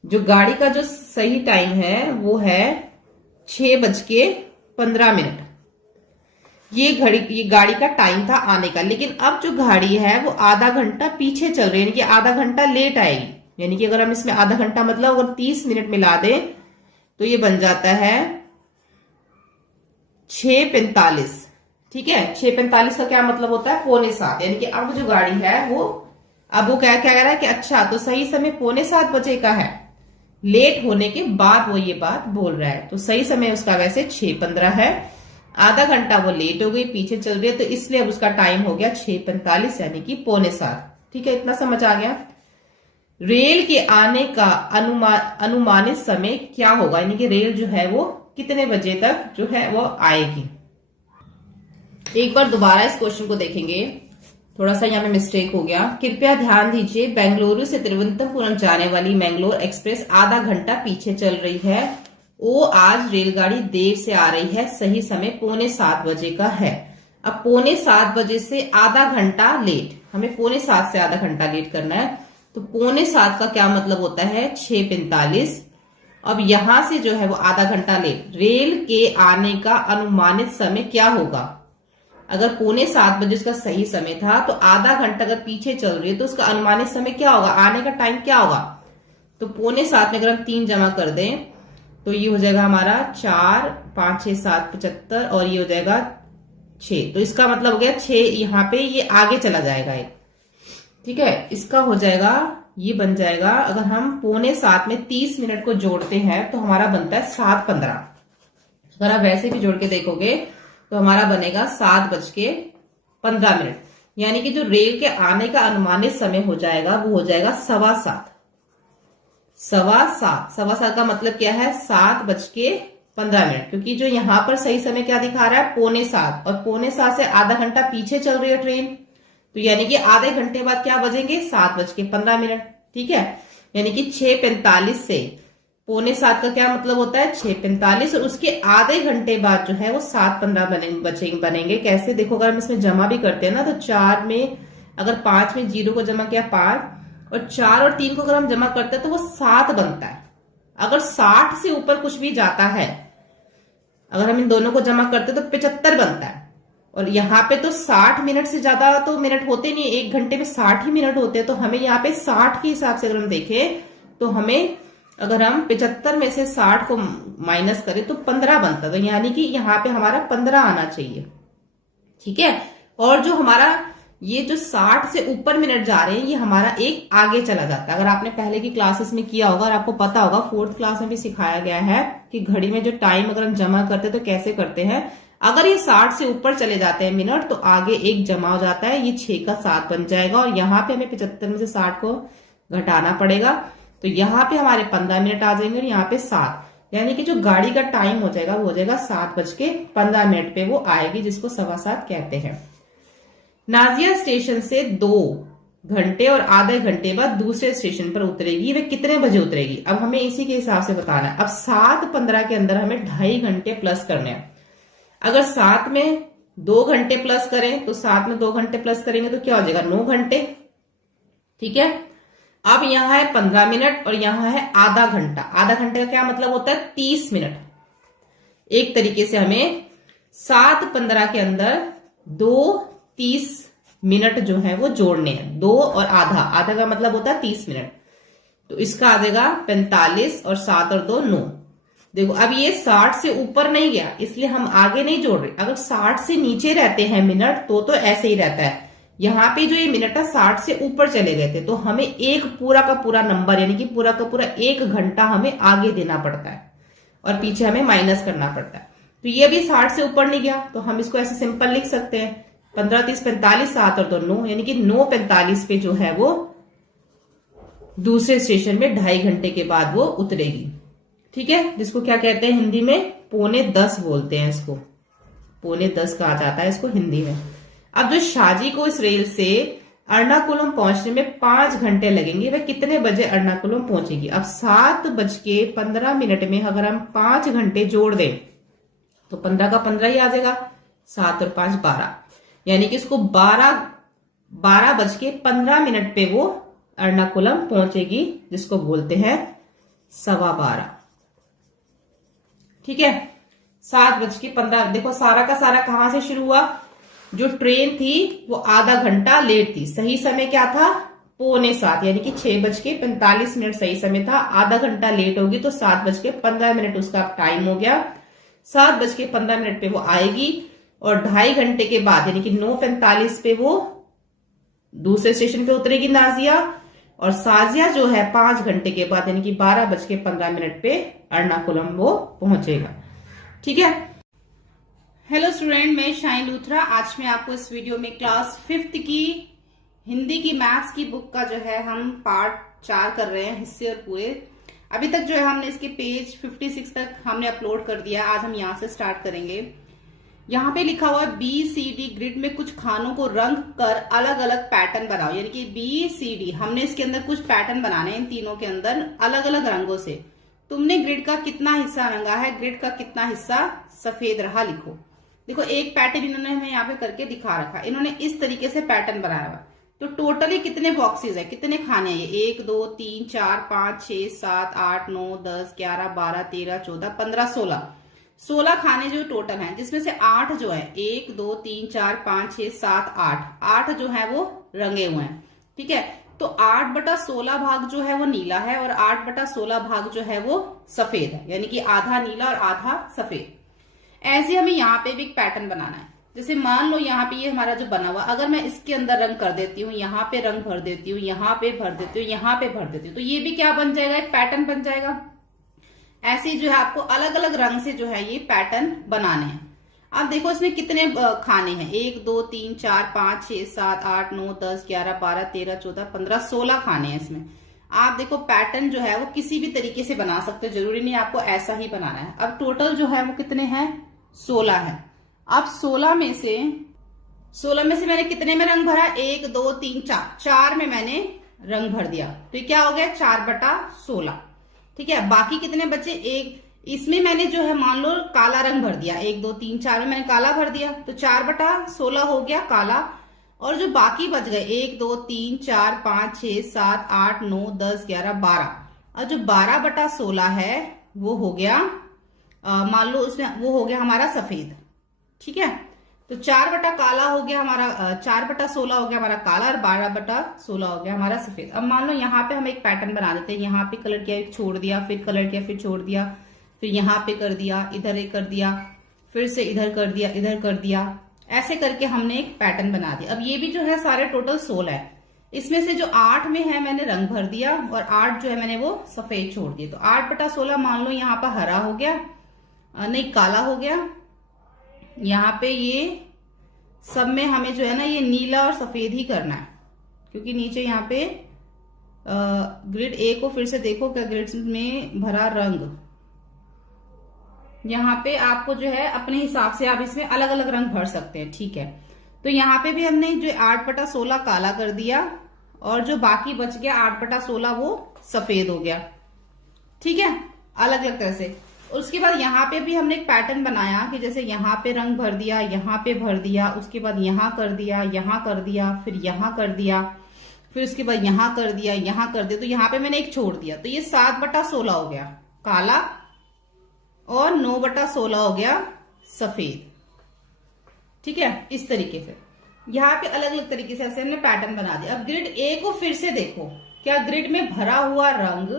जो गाड़ी का जो सही टाइम है वो है 6:15। ये गाड़ी का टाइम था आने का, लेकिन अब जो गाड़ी है वो आधा घंटा पीछे चल रही है, यानी कि आधा घंटा लेट आएगी। यानी कि अगर हम इसमें आधा घंटा मतलब अगर 30 मिनट मिला दें तो ये बन जाता है 6:45। ठीक है, 6:45 का क्या मतलब होता है 6:45, यानी कि अब जो गाड़ी है वो अब वो क्या कह रहा है कि अच्छा तो सही समय 6:45 का है, लेट होने के बाद वो ये बात बोल रहा है। तो सही समय उसका वैसे 6:15 है, आधा घंटा वो लेट हो गई, पीछे चल रही है, तो इसलिए अब उसका टाइम हो गया 6:45 यानी कि 6:45। ठीक है, इतना समझ आ गया। रेल के आने का अनुमानित समय क्या होगा, यानी कि रेल जो है वो कितने बजे तक जो है वो आएगी। एक बार दोबारा इस क्वेश्चन को देखेंगे, थोड़ा सा यहाँ में मिस्टेक हो गया। कृपया ध्यान दीजिए, बेंगलुरु से तिरुवनंतपुरम जाने वाली मैंगलोर एक्सप्रेस आधा घंटा पीछे चल रही है। ओ, आज रेलगाड़ी देर से आ रही है, सही समय 6:45 का है। अब 6:45 से आधा घंटा लेट, हमें 6:45 से आधा घंटा लेट करना है, तो 6:45 का क्या मतलब होता है 6:45। अब यहां से जो है वो आधा घंटा लेट, रेल के आने का अनुमानित समय क्या होगा। अगर 6:45 उसका सही समय था, तो आधा घंटा अगर पीछे चल रही है तो उसका अनुमानित समय क्या होगा, आने का टाइम क्या होगा। तो 6:45 में अगर हम 3 जमा कर दें तो ये हो जाएगा हमारा 4, 5, 6, 7, 75 और ये हो जाएगा 6। तो इसका मतलब हो गया 6, यहाँ पे ये आगे चला जाएगा एक। ठीक है, इसका हो जाएगा, ये बन जाएगा, अगर हम 6:45 में 30 मिनट को जोड़ते हैं तो हमारा बनता है 7:15। अगर आप वैसे भी जोड़ के देखोगे तो हमारा बनेगा 7:15। यानी कि जो रेल के आने का अनुमानित समय हो जाएगा वो हो जाएगा 7:15। 7:15 का मतलब क्या है 7:15, क्योंकि जो यहां पर सही समय क्या दिखा रहा है 6:45, और 6:45 से आधा घंटा पीछे चल रही है ट्रेन, तो यानी कि आधे घंटे बाद क्या बजेंगे 7:15। ठीक है, यानी कि 6:45 से 6:45 का क्या मतलब होता है 6:45, और उसके आधे घंटे बाद जो है वो 7:15 बनेंगे। कैसे देखो, अगर हम इसमें जमा भी करते हैं ना, तो 4 में अगर 5 में 0 को जमा किया 5, और 4 और 3 को अगर हम जमा करते हैं तो वो 7 बनता है। अगर 60 से ऊपर कुछ भी जाता है, अगर हम इन दोनों को जमा करते हैं तो 75 बनता है। और यहाँ पे तो 60 मिनट से ज्यादा तो मिनट होते नहीं, एक घंटे में 60 ही मिनट होते हैं, तो हमें यहाँ पे 60 के हिसाब से अगर हम देखें तो हमें, अगर हम 75 में से 60 को माइनस करें तो 15 बनता, तो यानी कि यहाँ पे हमारा 15 आना चाहिए। ठीक है, और जो हमारा ये जो 60 से ऊपर मिनट जा रहे हैं ये हमारा एक आगे चला जाता है। अगर आपने पहले की क्लासेस में किया होगा और आपको पता होगा, 4th क्लास में भी सिखाया गया है कि घड़ी में जो टाइम अगर हम जमा करते हैं तो कैसे करते हैं। अगर ये 60 से ऊपर चले जाते हैं मिनट तो आगे एक जमा हो जाता है, ये 6 का 7 बन जाएगा, और यहाँ पे हमें 75 में से 60 को घटाना पड़ेगा, तो यहाँ पे हमारे 15 मिनट आ जाएंगे और यहाँ पे 7। यानी कि जो गाड़ी का टाइम हो जाएगा वो हो जाएगा 7:15 पे वो आएगी, जिसको 7:15 कहते हैं। नाजिया स्टेशन से 2 घंटे और आधे घंटे बाद दूसरे स्टेशन पर उतरेगी। वे कितने बजे उतरेगी? अब हमें इसी के हिसाब से बताना है। अब 7:15 के अंदर हमें 2.5 घंटे प्लस करने हैं। अगर 7 में 2 घंटे प्लस करें तो 7 में 2 घंटे प्लस करेंगे तो क्या हो जाएगा? 9 घंटे। ठीक है, अब यहां है 15 मिनट और यहां है आधा घंटा। आधा घंटे का क्या मतलब होता है? 30 मिनट। एक तरीके से हमें 7:15 के अंदर 2:30 मिनट जो है वो जोड़ने हैं। 2 और आधा, आधा का मतलब होता है 30 मिनट। तो इसका आ जाएगा 45 और 7 और 2 9। देखो अब ये 60 से ऊपर नहीं गया, इसलिए हम आगे नहीं जोड़ रहे। अगर 60 से नीचे रहते हैं मिनट तो ऐसे ही रहता है। यहाँ पे जो ये मिनट है 60 से ऊपर चले गए थे तो हमें एक पूरा का पूरा नंबर यानी कि पूरा का पूरा 1 घंटा हमें आगे देना पड़ता है और पीछे हमें माइनस करना पड़ता है। तो ये भी 60 से ऊपर नहीं गया तो हम इसको ऐसे सिंपल लिख सकते हैं 15 30 45 7 और 2 9, यानी कि 9:45 पे जो है वो दूसरे स्टेशन में 2.5 घंटे के बाद वो उतरेगी। ठीक है, जिसको क्या कहते हैं हिंदी में? 9:45 बोलते हैं इसको। 9:45 कहा जाता है इसको हिंदी में। अब जो शाजी को इस रेल से एर्नाकुलम पहुंचने में 5 घंटे लगेंगे, वह कितने बजे एर्नाकुलम पहुंचेगी? अब 7:15 में अगर हम 5 घंटे जोड़ दें तो 15 का 15 ही आ जाएगा। 7 और 5 12, यानी कि इसको 12:15 पे वो एर्नाकुलम पहुंचेगी, जिसको बोलते हैं 12:15। ठीक है, 7:15। देखो सारा का सारा कहां से शुरू हुआ? जो ट्रेन थी वो आधा घंटा लेट थी। सही समय क्या था? 6:45, यानी कि 6:45 सही समय था। आधा घंटा लेट होगी तो 7:15 उसका टाइम हो गया। 7:15 पे वो आएगी और 2.5 घंटे के बाद यानी कि 9:45 पे वो दूसरे स्टेशन पे उतरेगी नाजिया, और साजिया जो है 5 घंटे के बाद यानी कि 12:15 पे एर्नाकुलम वो पहुंचेगा। ठीक है। हेलो स्टूडेंट, मैं शाइन लूथरा। आज मैं आपको इस वीडियो में क्लास 5th की हिंदी की मैथ्स की बुक का जो है हम पार्ट 4 कर रहे हैं, हिस्से और पूरे। अभी तक जो है हमने इसके पेज 56 तक हमने अपलोड कर दिया। आज हम यहाँ से स्टार्ट करेंगे। यहाँ पे लिखा हुआ है BCD ग्रिड में कुछ खानों को रंग कर अलग अलग पैटर्न बनाओ, यानी कि BCD हमने इसके अंदर कुछ पैटर्न बनाने हैं, इन तीनों के अंदर अलग अलग रंगों से। तुमने ग्रिड का कितना हिस्सा रंगा है, ग्रिड का कितना हिस्सा सफेद रहा, लिखो। देखो एक पैटर्न इन्होंने हमें यहाँ पे करके दिखा रखा है। इन्होंने इस तरीके से पैटर्न बनाया हुआ। तो टोटली कितने बॉक्सेस है, कितने खाने हैं? 1 2 3 4 5 6 7 8 9 10 11 12 13 14 15 16 खाने जो टोटल हैं, जिसमें से 8 जो है 1 2 3 4 5 6 7 8 जो है वो रंगे हुए हैं। ठीक है, तो 8/16 भाग जो है वो नीला है और 8/16 भाग जो है वो सफेद है, यानी कि आधा नीला और आधा सफेद। ऐसे हमें यहाँ पे भी एक पैटर्न बनाना है। जैसे मान लो यहाँ पे ये हमारा जो बना हुआ, अगर मैं इसके अंदर रंग कर देती हूँ, यहाँ पे रंग भर देती हूँ, यहाँ पे भर देती हूँ, यहाँ पे भर देती हूँ, तो ये भी क्या बन जाएगा? एक पैटर्न बन जाएगा। ऐसे जो है आपको अलग अलग रंग से जो है ये पैटर्न बनाने हैं। अब देखो इसमें कितने खाने हैं? 1 2 3 4 5 6 7 8 9 10 11 12 13 14 15 16 खाने हैं इसमें। आप देखो पैटर्न जो है वो किसी भी तरीके से बना सकते हो, जरूरी नहीं आपको ऐसा ही बनाना है। अब टोटल जो है वो कितने हैं? 16 है। अब 16 में से मैंने कितने में रंग भरा? 1 2 3 4 में मैंने रंग भर दिया, तो ये क्या हो गया? 4/16। ठीक है, बाकी कितने बचे? एक इसमें मैंने जो है मान लो काला रंग भर दिया, 1 2 3 4 में मैंने काला भर दिया, तो 4/16 हो गया काला। और जो बाकी बच गए 1 2 3 4 5 6 7 8 9 10 11 12, और जो 12/16 है वो हो गया मान लो उसमें वो हो गया हमारा सफेद। ठीक है, तो 4 काला हो गया हमारा, 4/16 हो गया हमारा काला और 12/16 हो गया हमारा सफेद। अब मान लो यहाँ पे हम एक पैटर्न बना देते हैं। यहाँ पे कलर किया, छोड़ दिया, फिर कलर किया, फिर छोड़ दिया, फिर यहाँ पे कर दिया, इधर एक कर दिया, फिर से इधर कर दिया, इधर कर दिया, ऐसे करके हमने एक पैटर्न बना दिया। अब ये भी जो है सारे टोटल 16 है। इसमें से जो 8 में है मैंने रंग भर दिया और 8 जो है मैंने वो सफेद छोड़ दिया। तो 8/16 मान लो यहाँ पर हरा हो गया, नहीं काला हो गया। यहाँ पे ये सब में हमें जो है ना ये नीला और सफेद ही करना है, क्योंकि नीचे यहाँ पे ग्रिड A को फिर से देखो क्या ग्रिड में भरा रंग, यहाँ पे आपको जो है अपने हिसाब से आप इसमें अलग अलग रंग भर सकते हैं, ठीक है। तो यहाँ पे भी हमने जो 8/16 काला कर दिया और जो बाकी बच गया 8/16 वो सफेद हो गया, ठीक है, अलग अलग तरह से। उसके बाद यहाँ पे भी हमने एक पैटर्न बनाया कि जैसे यहाँ पे रंग भर दिया, यहाँ पे भर दिया, उसके बाद यहाँ कर दिया, यहाँ कर दिया, फिर यहाँ कर दिया, फिर उसके बाद यहाँ कर दिया, यहाँ कर दिया। तो यहाँ पे मैंने एक छोड़ दिया, तो ये 7/16 हो गया काला और 9/16 हो गया सफेद, ठीक है। इस तरीके से यहाँ पे अलग अलग तरीके से ऐसे हमने पैटर्न बना दिया। अब ग्रिड ए को फिर से देखो, क्या ग्रिड में भरा हुआ रंग,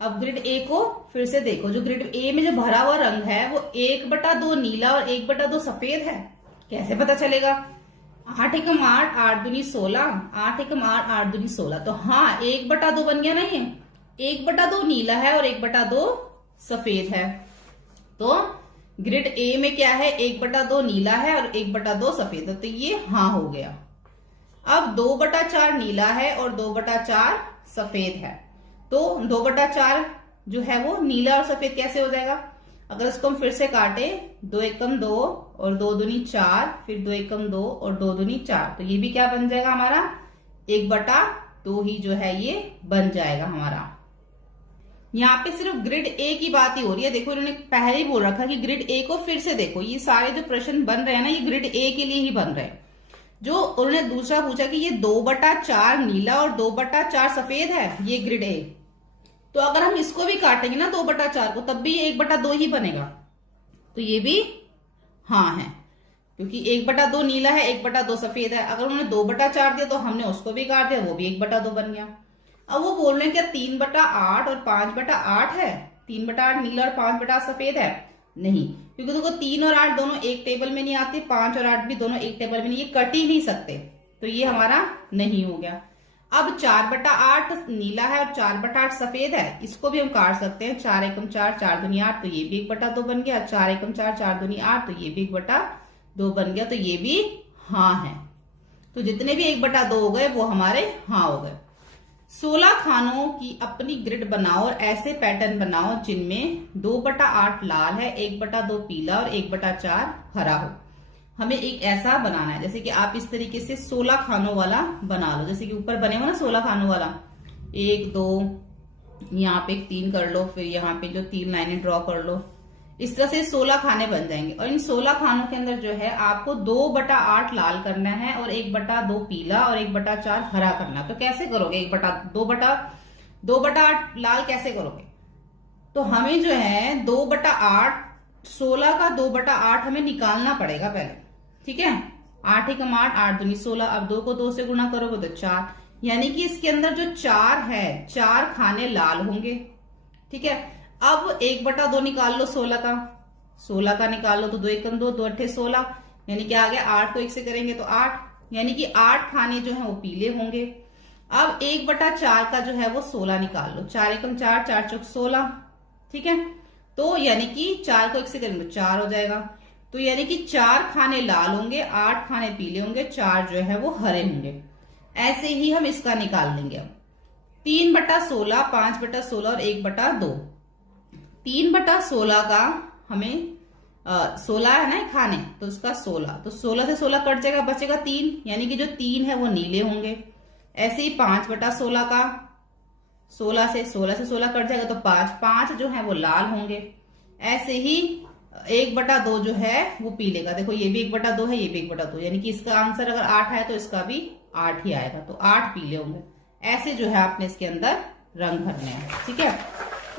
अब ग्रिड ए को फिर से देखो, जो ग्रिड ए में जो भरा हुआ रंग है वो 1/2 नीला और 1/2 सफेद है। कैसे पता चलेगा? 8 एकम 8, 8 दूनी 16, 8 एकम 8, 8 दूनी 16। तो हाँ 1/2 बन गया ना, ये 1/2 नीला है और 1/2 सफेद है। तो ग्रिड ए में क्या है, 1/2 नीला है और 1/2 सफेद है, तो ये हाँ हो गया। अब 2/4 नीला है और 2/4 सफेद है, तो 2/4 जो है वो नीला और सफेद कैसे हो जाएगा? अगर इसको हम फिर से काटे, 2 एकम 2 और 2 दूनी 4, फिर 2 एकम 2 और 2 दूनी 4, तो ये भी क्या बन जाएगा हमारा 1/2 ही जो है ये बन जाएगा हमारा। यहाँ पे सिर्फ ग्रिड ए की बात ही हो रही है। देखो इन्होंने पहले ही बोल रखा कि ग्रिड ए को फिर से देखो, ये सारे जो प्रश्न बन रहे हैं ना ये ग्रिड ए के लिए ही बन रहे हैं। जो उन्होंने दूसरा पूछा कि ये 2/4 नीला और 2/4 सफेद है, ये ग्रिड ए, तो अगर हम इसको भी काटेंगे ना 2/4 को, तब भी ये 1/2 ही बनेगा, तो ये भी हाँ है, क्योंकि 1/2 नीला है, 1/2 सफेद है। अगर उन्होंने 2/4 दिया तो हमने उसको भी काट दिया, वो भी 1/2 बन गया। अब वो बोल रहे हैं क्या 3/8 और 5/8 है, 3/8 नीला और 5/8 सफेद है? नहीं, क्योंकि देखो 3 और 8 दोनों एक टेबल में नहीं आते, 5 और 8 भी दोनों एक टेबल में नहीं, ये कट ही नहीं सकते, तो ये हमारा नहीं हो गया। अब 4/8 नीला है और 4/8 सफेद है, इसको भी हम काट सकते हैं। 4 एकम 4, 4 दूनी 8, तो ये भी 1/2 बन गया। 4 एकम 4, 4 दूनी 8, तो ये भी 1/2 बन गया, तो ये भी हाँ है। तो जितने भी 1/2 हो गए वो हमारे हाँ हो गए। 16 खानों की अपनी ग्रिड बनाओ और ऐसे पैटर्न बनाओ जिनमें 2/8 लाल है, 1/2 पीला और 1/4 हरा हो। हमें एक ऐसा बनाना है, जैसे कि आप इस तरीके से 16 खानों वाला बना लो, जैसे कि ऊपर बने हो ना 16 खानों वाला, 1 2, यहाँ पे 3 कर लो, फिर यहाँ पे जो 3 लाइनें ड्रॉ कर लो। इस तरह से 16 खाने बन जाएंगे और इन 16 खानों के अंदर जो है आपको 2/8 लाल करना है और 1/2 पीला और 1/4 हरा करना है। तो कैसे करोगे? 2/8 लाल कैसे करोगे? तो हमें जो है 2/8, 16 का 2/8 हमें निकालना पड़ेगा पहले, ठीक है। 8 एकम 8, 8 दूनी 16, अब 2 को 2 से गुणा करोगे तो 4, यानी कि इसके अंदर जो 4 है, 4 खाने लाल होंगे, ठीक है। अब 1/2 निकाल लो 16 का, 16 का निकाल लो तो 2 एकम 2, 2 अट्ठे 16, यानी कि आ गया 8 को 1 से करेंगे तो 8, यानी कि 8 खाने जो है वो पीले होंगे। अब 1/4 का जो है वो 16 निकाल लो, 4 एकम 4, 4 चौक 16, ठीक है। तो यानी कि 4 को 1 से करेंगे तो 4 हो जाएगा, तो यानी कि 4 खाने लाल होंगे, 8 खाने पीले होंगे, 4 जो है वो हरे होंगे। ऐसे ही हम इसका निकाल लेंगे। अब 3/16, 5/16 और 1/2। 3/16 का हमें 16 है ना खाने, तो उसका 16, तो 16 से 16 कट जाएगा, बचेगा 3, यानी कि जो 3 है वो नीले होंगे। ऐसे ही 5/16 का 16 से 16 कट जाएगा तो 5 जो है वो लाल होंगे। ऐसे ही 1/2 जो है वो पीले का, देखो ये भी 1/2 है, ये भी 1/2, यानी कि इसका आंसर अगर 8 है तो इसका भी 8 ही आएगा, तो 8 पीले होंगे। ऐसे जो है आपने इसके अंदर रंग भरने हैं, ठीक है।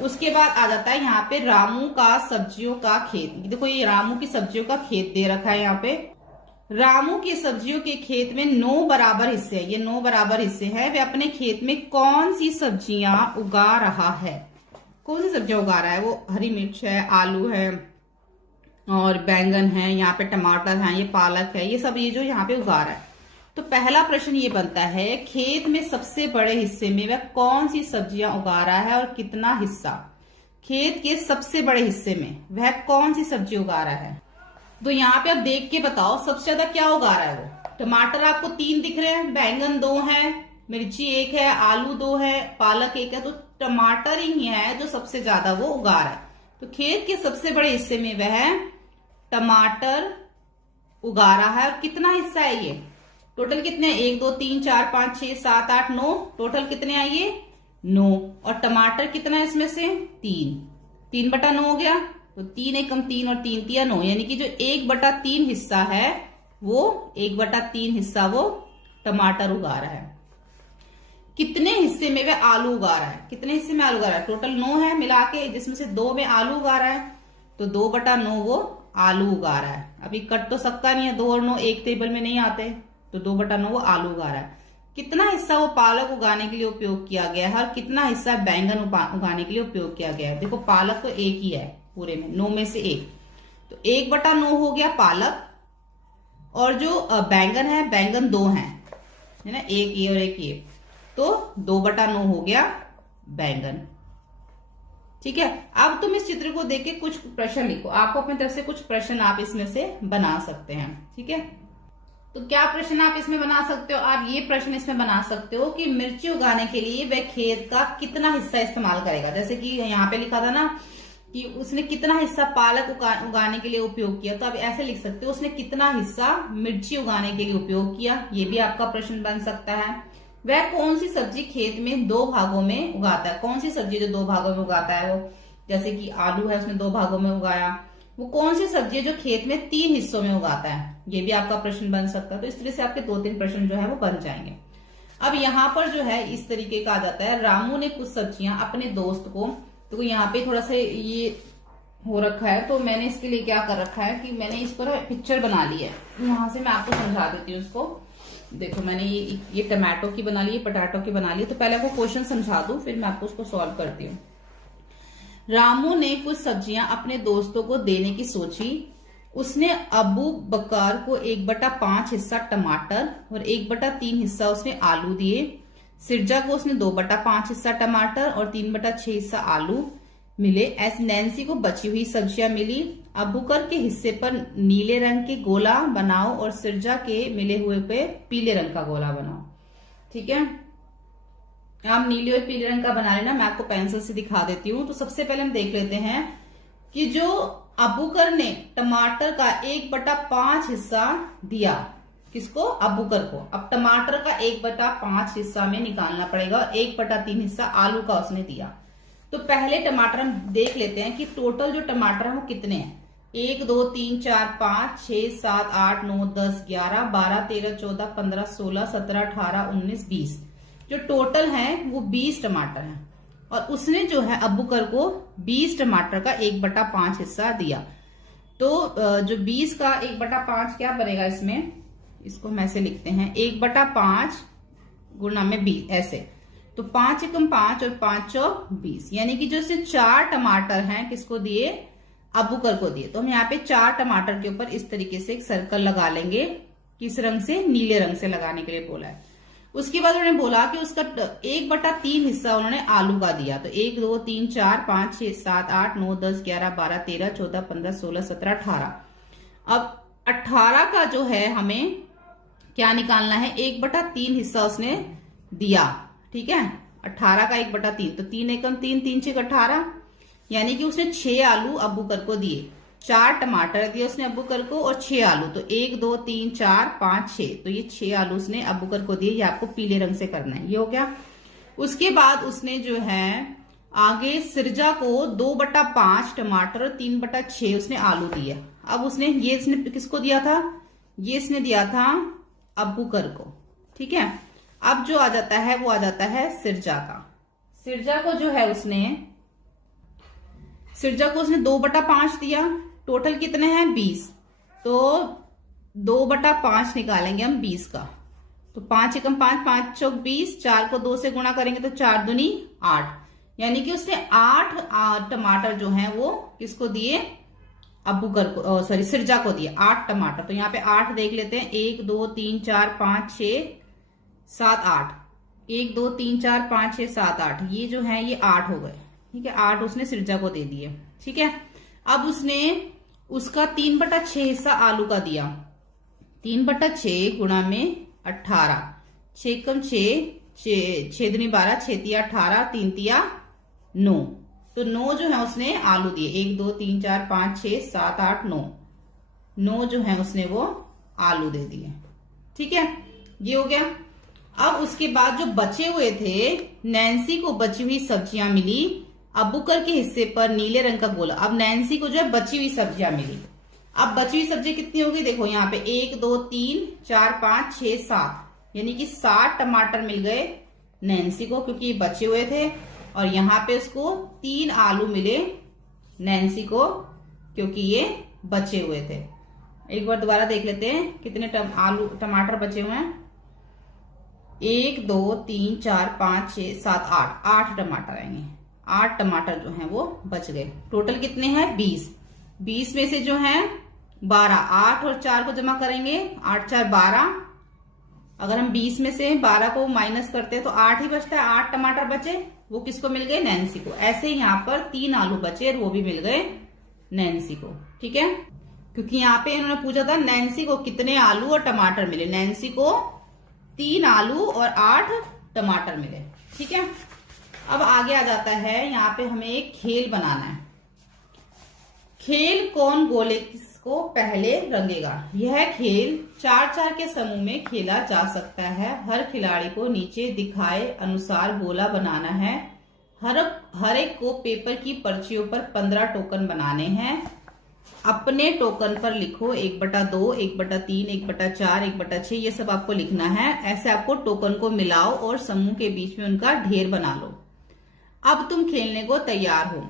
उसके बाद आ जाता है यहाँ पे रामू का सब्जियों का खेत। देखो ये रामू की सब्जियों का खेत दे रखा है। यहाँ पे रामू की सब्जियों के खेत में 9 बराबर हिस्से है, ये 9 बराबर हिस्से है। वे अपने खेत में कौन सी सब्जियां उगा रहा है? कौन सी सब्जियां उगा रहा है वो? हरी मिर्च है, आलू है और बैंगन है, यहाँ पे टमाटर है, ये पालक है, ये सब ये जो यहाँ पे उगा रहा है। तो पहला प्रश्न ये बनता है, खेत में सबसे बड़े हिस्से में वह कौन सी सब्जियां उगा रहा है और कितना हिस्सा? खेत के सबसे बड़े हिस्से में वह कौन सी सब्जी उगा रहा है? तो यहाँ पे आप देख के बताओ सबसे ज्यादा क्या उगा रहा है वो? टमाटर आपको 3 दिख रहे हैं, बैंगन 2 है, मिर्ची 1 है, आलू 2 है, पालक 1 है, तो टमाटर ही है जो सबसे ज्यादा वो उगा रहा है। तो खेत के सबसे बड़े हिस्से में वह टमाटर उगा रहा है। और कितना हिस्सा है ये? टोटल कितने? 1 2 3 4 5 6 7 8 9, टोटल कितने आए ये? 9। और टमाटर कितना है इसमें से? 3/9 हो गया। तो 3 एकम 3 और 3 तिया 9, यानी कि जो 1/3 हिस्सा है वो 1/3 हिस्सा वो टमाटर उगा रहा है। कितने हिस्से में वह आलू उगा रहा है? कितने हिस्से में आलू उगा रहा है? टोटल 9 है मिला के, जिसमें से 2 में आलू उगा रहा है। तो 2/9 वो आलू उगा रहा है। अभी कट तो सकता नहीं है, 2 और 9 एक टेबल में नहीं आते, तो 2/9 वो आलू उगा रहा है। कितना हिस्सा वो पालक उगाने के लिए उपयोग किया गया है और कितना हिस्सा बैंगन उगाने के लिए उपयोग किया गया है? देखो पालक तो एक ही है पूरे में, 9 में से 1, तो 1/9 हो गया पालक। और जो बैंगन है, बैंगन 2 है ना, एक ये और एक ये, तो 2/9 हो गया बैंगन। ठीक है। अब तुम इस चित्र को देख के कुछ प्रश्न लिखो। आपको अपनी तरफ से कुछ प्रश्न आप इसमें से बना सकते हैं। ठीक है। तो क्या प्रश्न आप इसमें बना सकते हो? आप ये प्रश्न इसमें बना सकते हो कि मिर्ची उगाने के लिए वह खेत का कितना हिस्सा इस्तेमाल करेगा। जैसे कि यहाँ पे लिखा था ना कि उसने कितना हिस्सा पालक उगाने के लिए उपयोग किया, तो आप ऐसे लिख सकते हो उसने कितना हिस्सा मिर्ची उगाने के लिए उपयोग किया। ये भी आपका प्रश्न बन सकता है। वह कौन सी सब्जी खेत में 2 भागों में उगाता है? कौन सी सब्जी जो 2 भागों में उगाता है वो? जैसे कि आलू है, उसने 2 भागों में उगाया। वो कौन सी सब्जी है जो खेत में 3 हिस्सों में उगाता है? ये भी आपका प्रश्न बन सकता है। तो इस तरह से आपके 2-3 प्रश्न जो है वो बन जाएंगे। अब यहाँ पर जो है इस तरीके का आ जाता है, रामू ने कुछ सब्जियां अपने दोस्त को, तो यहाँ पे थोड़ा सा ये हो रखा है, तो मैंने इसके लिए क्या कर रखा है कि मैंने इस पर पिक्चर बना ली है। यहाँ से मैं आपको समझा देती हूँ इसको। देखो मैंने ये टमाटो की बना ली, पोटैटो की बना ली। तो पहले आपको क्वेश्चन समझा दूं, फिर मैं आपको उसको सॉल्व करती हूँ। रामू ने कुछ सब्जियां अपने दोस्तों को देने की सोची। उसने अबू बकर को 1/5 हिस्सा टमाटर और 1/3 हिस्सा उसने आलू दिए। सिरजा को उसने 2/5 हिस्सा टमाटर और 3/6 हिस्सा आलू मिले। एस नैन्सी को बची हुई सब्जियां मिली। अबूकर के हिस्से पर नीले रंग के गोला बनाओ और सिरजा के मिले हुए पे पीले रंग का गोला बनाओ। ठीक है। आप नीले और पीले रंग का बना लेना, मैं आपको पेंसिल से दिखा देती हूँ। तो सबसे पहले हम देख लेते हैं कि जो अबूकर ने टमाटर का 1/5 हिस्सा दिया, किसको? अबूकर को। अब टमाटर का 1/5 हिस्सा में निकालना पड़ेगा और 1/3 हिस्सा आलू का उसने दिया। तो पहले टमाटर हम देख लेते हैं कि टोटल जो टमाटर है वो कितने हैं। 1 2 3 4 5 6 7 8 9 10 11 12 13 14 15 16 17 18 19 20, जो टोटल है वो 20 टमाटर हैं। और उसने जो है अबूकर को 20 टमाटर का 1/5 हिस्सा दिया। तो जो 20 का 1/5 क्या बनेगा इसमें, इसको हम ऐसे लिखते हैं 1/5 गुणा में 20, ऐसे। तो 5 एकम 5 और 5 चौक 20, यानी कि जो इससे 4 टमाटर हैं किसको दिए? अबूकर को दिए। तो हम यहाँ पे 4 टमाटर के ऊपर इस तरीके से एक सर्कल लगा लेंगे। किस रंग से? नीले रंग से लगाने के लिए बोला है। उसके बाद उन्होंने बोला कि उसका 1/3 हिस्सा उन्होंने आलू का दिया। तो 1 2 3 4 5 6 7 8 9 10 11 12 13 14 15 16 17 18। अब 18 का जो है हमें क्या निकालना है? 1/3 हिस्सा उसने दिया। ठीक है। 18 का 1/3, तो 3 एकम 3 3 6 18, यानी कि उसने 6 आलू अबूकर को दिए। 4 टमाटर दिए उसने अबूकर को और 6 आलू, तो 1 2 3 4 5 6, तो ये 6 आलू उसने अबूकर को दिए। ये आपको पीले रंग से करना है। ये हो गया। उसके बाद उसने जो है आगे सिरजा को 2/5 टमाटर और 3/6 उसने आलू दिए। अब उसने ये इसने किसको दिया था? ये इसने दिया था अबूकर को। ठीक है। अब जो आ जाता है वो आ जाता है सिरजा का। सिरजा को जो है उसने 2/5 दिया। टोटल कितने हैं? 20। तो 2/5 निकालेंगे हम 20 का। तो 5 एकम 5 5 चौक 20, 4 को 2 से गुणा करेंगे तो 4 दूनी 8, यानी कि उसने 8 टमाटर जो हैं वो किसको दिए? अबूकर को, सॉरी सिरजा को दिए 8 टमाटर। तो यहाँ पे 8 देख लेते हैं। 1 2 3 4 5 6 7 8, 1 2 3 4 5 6 7 8, ये जो है ये 8 हो गए। ठीक है। 8 उसने सिरजा को दे दिए। ठीक है। अब उसने उसका 3/6 हिस्सा आलू का दिया। 3/6 गुणा में 18, 6 कम 6 6 दूनी 12, 6 तिया 18, 3 तिया 9, तो 9 जो है उसने आलू दिए, 1 2 3 4 5 6 7 8 9, 9 जो है उसने वो आलू दे दिए। ठीक है, ये हो गया। अब उसके बाद जो बचे हुए थे, नैन्सी को बची हुई सब्जियां मिली, अबूकर के हिस्से पर नीले रंग का गोला। अब नैन्सी को जो है बची हुई सब्जियां मिली। अब बची हुई सब्जी कितनी होगी, देखो यहाँ पे 1 2 3 4 5 6 7, यानी कि 7 टमाटर मिल गए नैन्सी को, क्योंकि ये बचे हुए थे। और यहाँ पे उसको 3 आलू मिले नैन्सी को, क्योंकि ये बचे हुए थे। एक बार दोबारा देख लेते हैं कितने टमाटर बचे हुए हैं। 1 2 3 4 5 6 7 8, 8 टमाटर आएंगे। 8 टमाटर जो हैं वो बच गए। टोटल कितने हैं, 20। 20 में से जो है 12, 8 और 4 को जमा करेंगे, 8 4 12। अगर हम 20 में से 12 को माइनस करते हैं तो 8 ही बचता है। 8 टमाटर बचे, वो किसको मिल गए, नैन्सी को। ऐसे ही यहाँ पर 3 आलू बचे और वो भी मिल गए नैन्सी को। ठीक है, क्योंकि यहाँ पे इन्होंने पूछा था नैन्सी को कितने आलू और टमाटर मिले। नैन्सी को 3 आलू और 8 टमाटर मिले। ठीक है, अब आगे आ जाता है, यहाँ पे हमें एक खेल बनाना है। खेल कौन गोले को पहले रंगेगा। यह खेल 4-4 के समूह में खेला जा सकता है। हर खिलाड़ी को नीचे दिखाए अनुसार गोला बनाना है। हर एक को पेपर की पर्चियों पर 15 टोकन बनाने हैं। अपने टोकन पर लिखो 1/2, 1/3, 1/4, 1/6, ये सब आपको लिखना है। ऐसे आपको टोकन को मिलाओ और समूह के बीच में उनका ढेर बना लो। अब तुम खेलने को तैयार हो।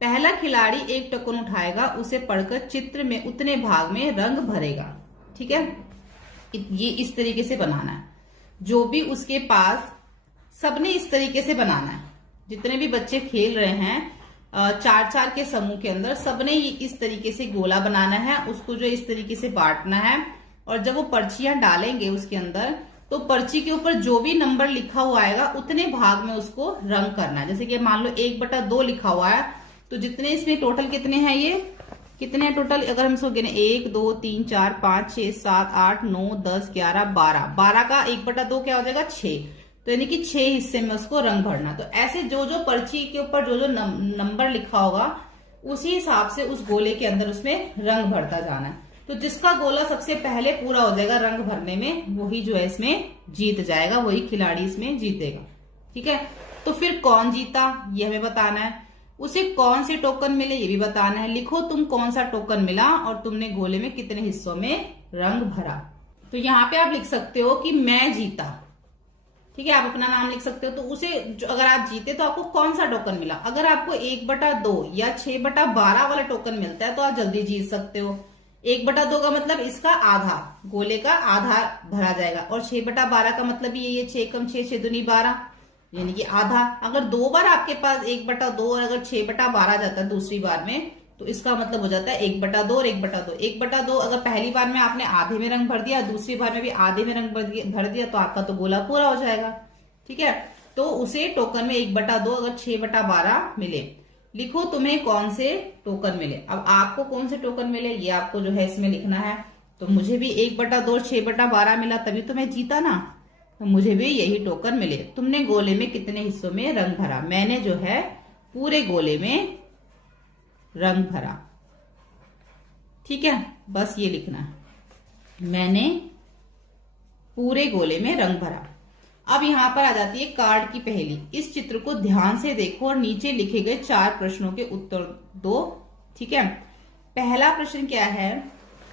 पहला खिलाड़ी एक टोकन उठाएगा, उसे पढ़कर चित्र में उतने भाग में रंग भरेगा। ठीक है, ये इस तरीके से बनाना है। जो भी उसके पास, सबने इस तरीके से बनाना है। जितने भी बच्चे खेल रहे हैं 4-4 के समूह के अंदर, सबने इस तरीके से गोला बनाना है। उसको जो इस तरीके से बांटना है और जब वो पर्चियां डालेंगे उसके अंदर, तो पर्ची के ऊपर जो भी नंबर लिखा हुआ आएगा उतने भाग में उसको रंग करना है। जैसे कि मान लो 1/2 लिखा हुआ है, तो जितने इसमें टोटल कितने हैं, ये कितने हैं टोटल, अगर हम इसको गिने 1 2 3 4 5 6 7 8 9 10 11 12, 12 का 1/2 क्या हो जाएगा, 6। तो यानी कि 6 हिस्से में उसको रंग भरना। तो ऐसे जो जो पर्ची के ऊपर जो जो नंबर लिखा होगा उसी हिसाब से उस गोले के अंदर उसमें रंग भरता जाना है। तो जिसका गोला सबसे पहले पूरा हो जाएगा रंग भरने में, वही जो है इसमें जीत जाएगा, वही खिलाड़ी इसमें जीतेगा। ठीक है, तो फिर कौन जीता ये हमें बताना है। उसे कौन से टोकन मिले ये भी बताना है। लिखो तुम कौन सा टोकन मिला और तुमने गोले में कितने हिस्सों में रंग भरा। तो यहाँ पे आप लिख सकते हो कि मैं जीता। ठीक है, आप अपना नाम लिख सकते हो। तो उसे अगर आप जीते तो आपको कौन सा टोकन मिला। अगर आपको 1/2 या 6/12 वाला टोकन मिलता है तो आप जल्दी जीत सकते हो। 1/2 का मतलब इसका आधा, गोले का आधा भरा जाएगा। और 6/12 का मतलब ये 6 कम 6 6 दूनी 12, यानी कि आधा। अगर 2 बार आपके पास 1/2 और अगर 6/12 जाता है दूसरी बार में, तो इसका मतलब हो जाता है 1/2 और 1/2। 1/2 अगर पहली बार में आपने आधे में रंग भर दिया, दूसरी बार में भी आधे में रंग भर दिया, तो आपका तो गोला पूरा हो जाएगा। ठीक है, तो उसे टोकन में 1/2 अगर 6/12 मिले। लिखो तुम्हें कौन से टोकन मिले। अब आपको कौन से टोकन मिले ये आपको जो है इसमें लिखना है। तो मुझे भी 1/2 और 6/12 मिला, तभी तो मैं जीता ना। तो मुझे भी यही टोकन मिले। तुमने गोले में कितने हिस्सों में रंग भरा। मैंने जो है पूरे गोले में रंग भरा। ठीक है, बस ये लिखना है, मैंने पूरे गोले में रंग भरा। अब यहां पर आ जाती है कार्ड की पहेली। इस चित्र को ध्यान से देखो और नीचे लिखे गए 4 प्रश्नों के उत्तर दो। ठीक है, पहला प्रश्न क्या है,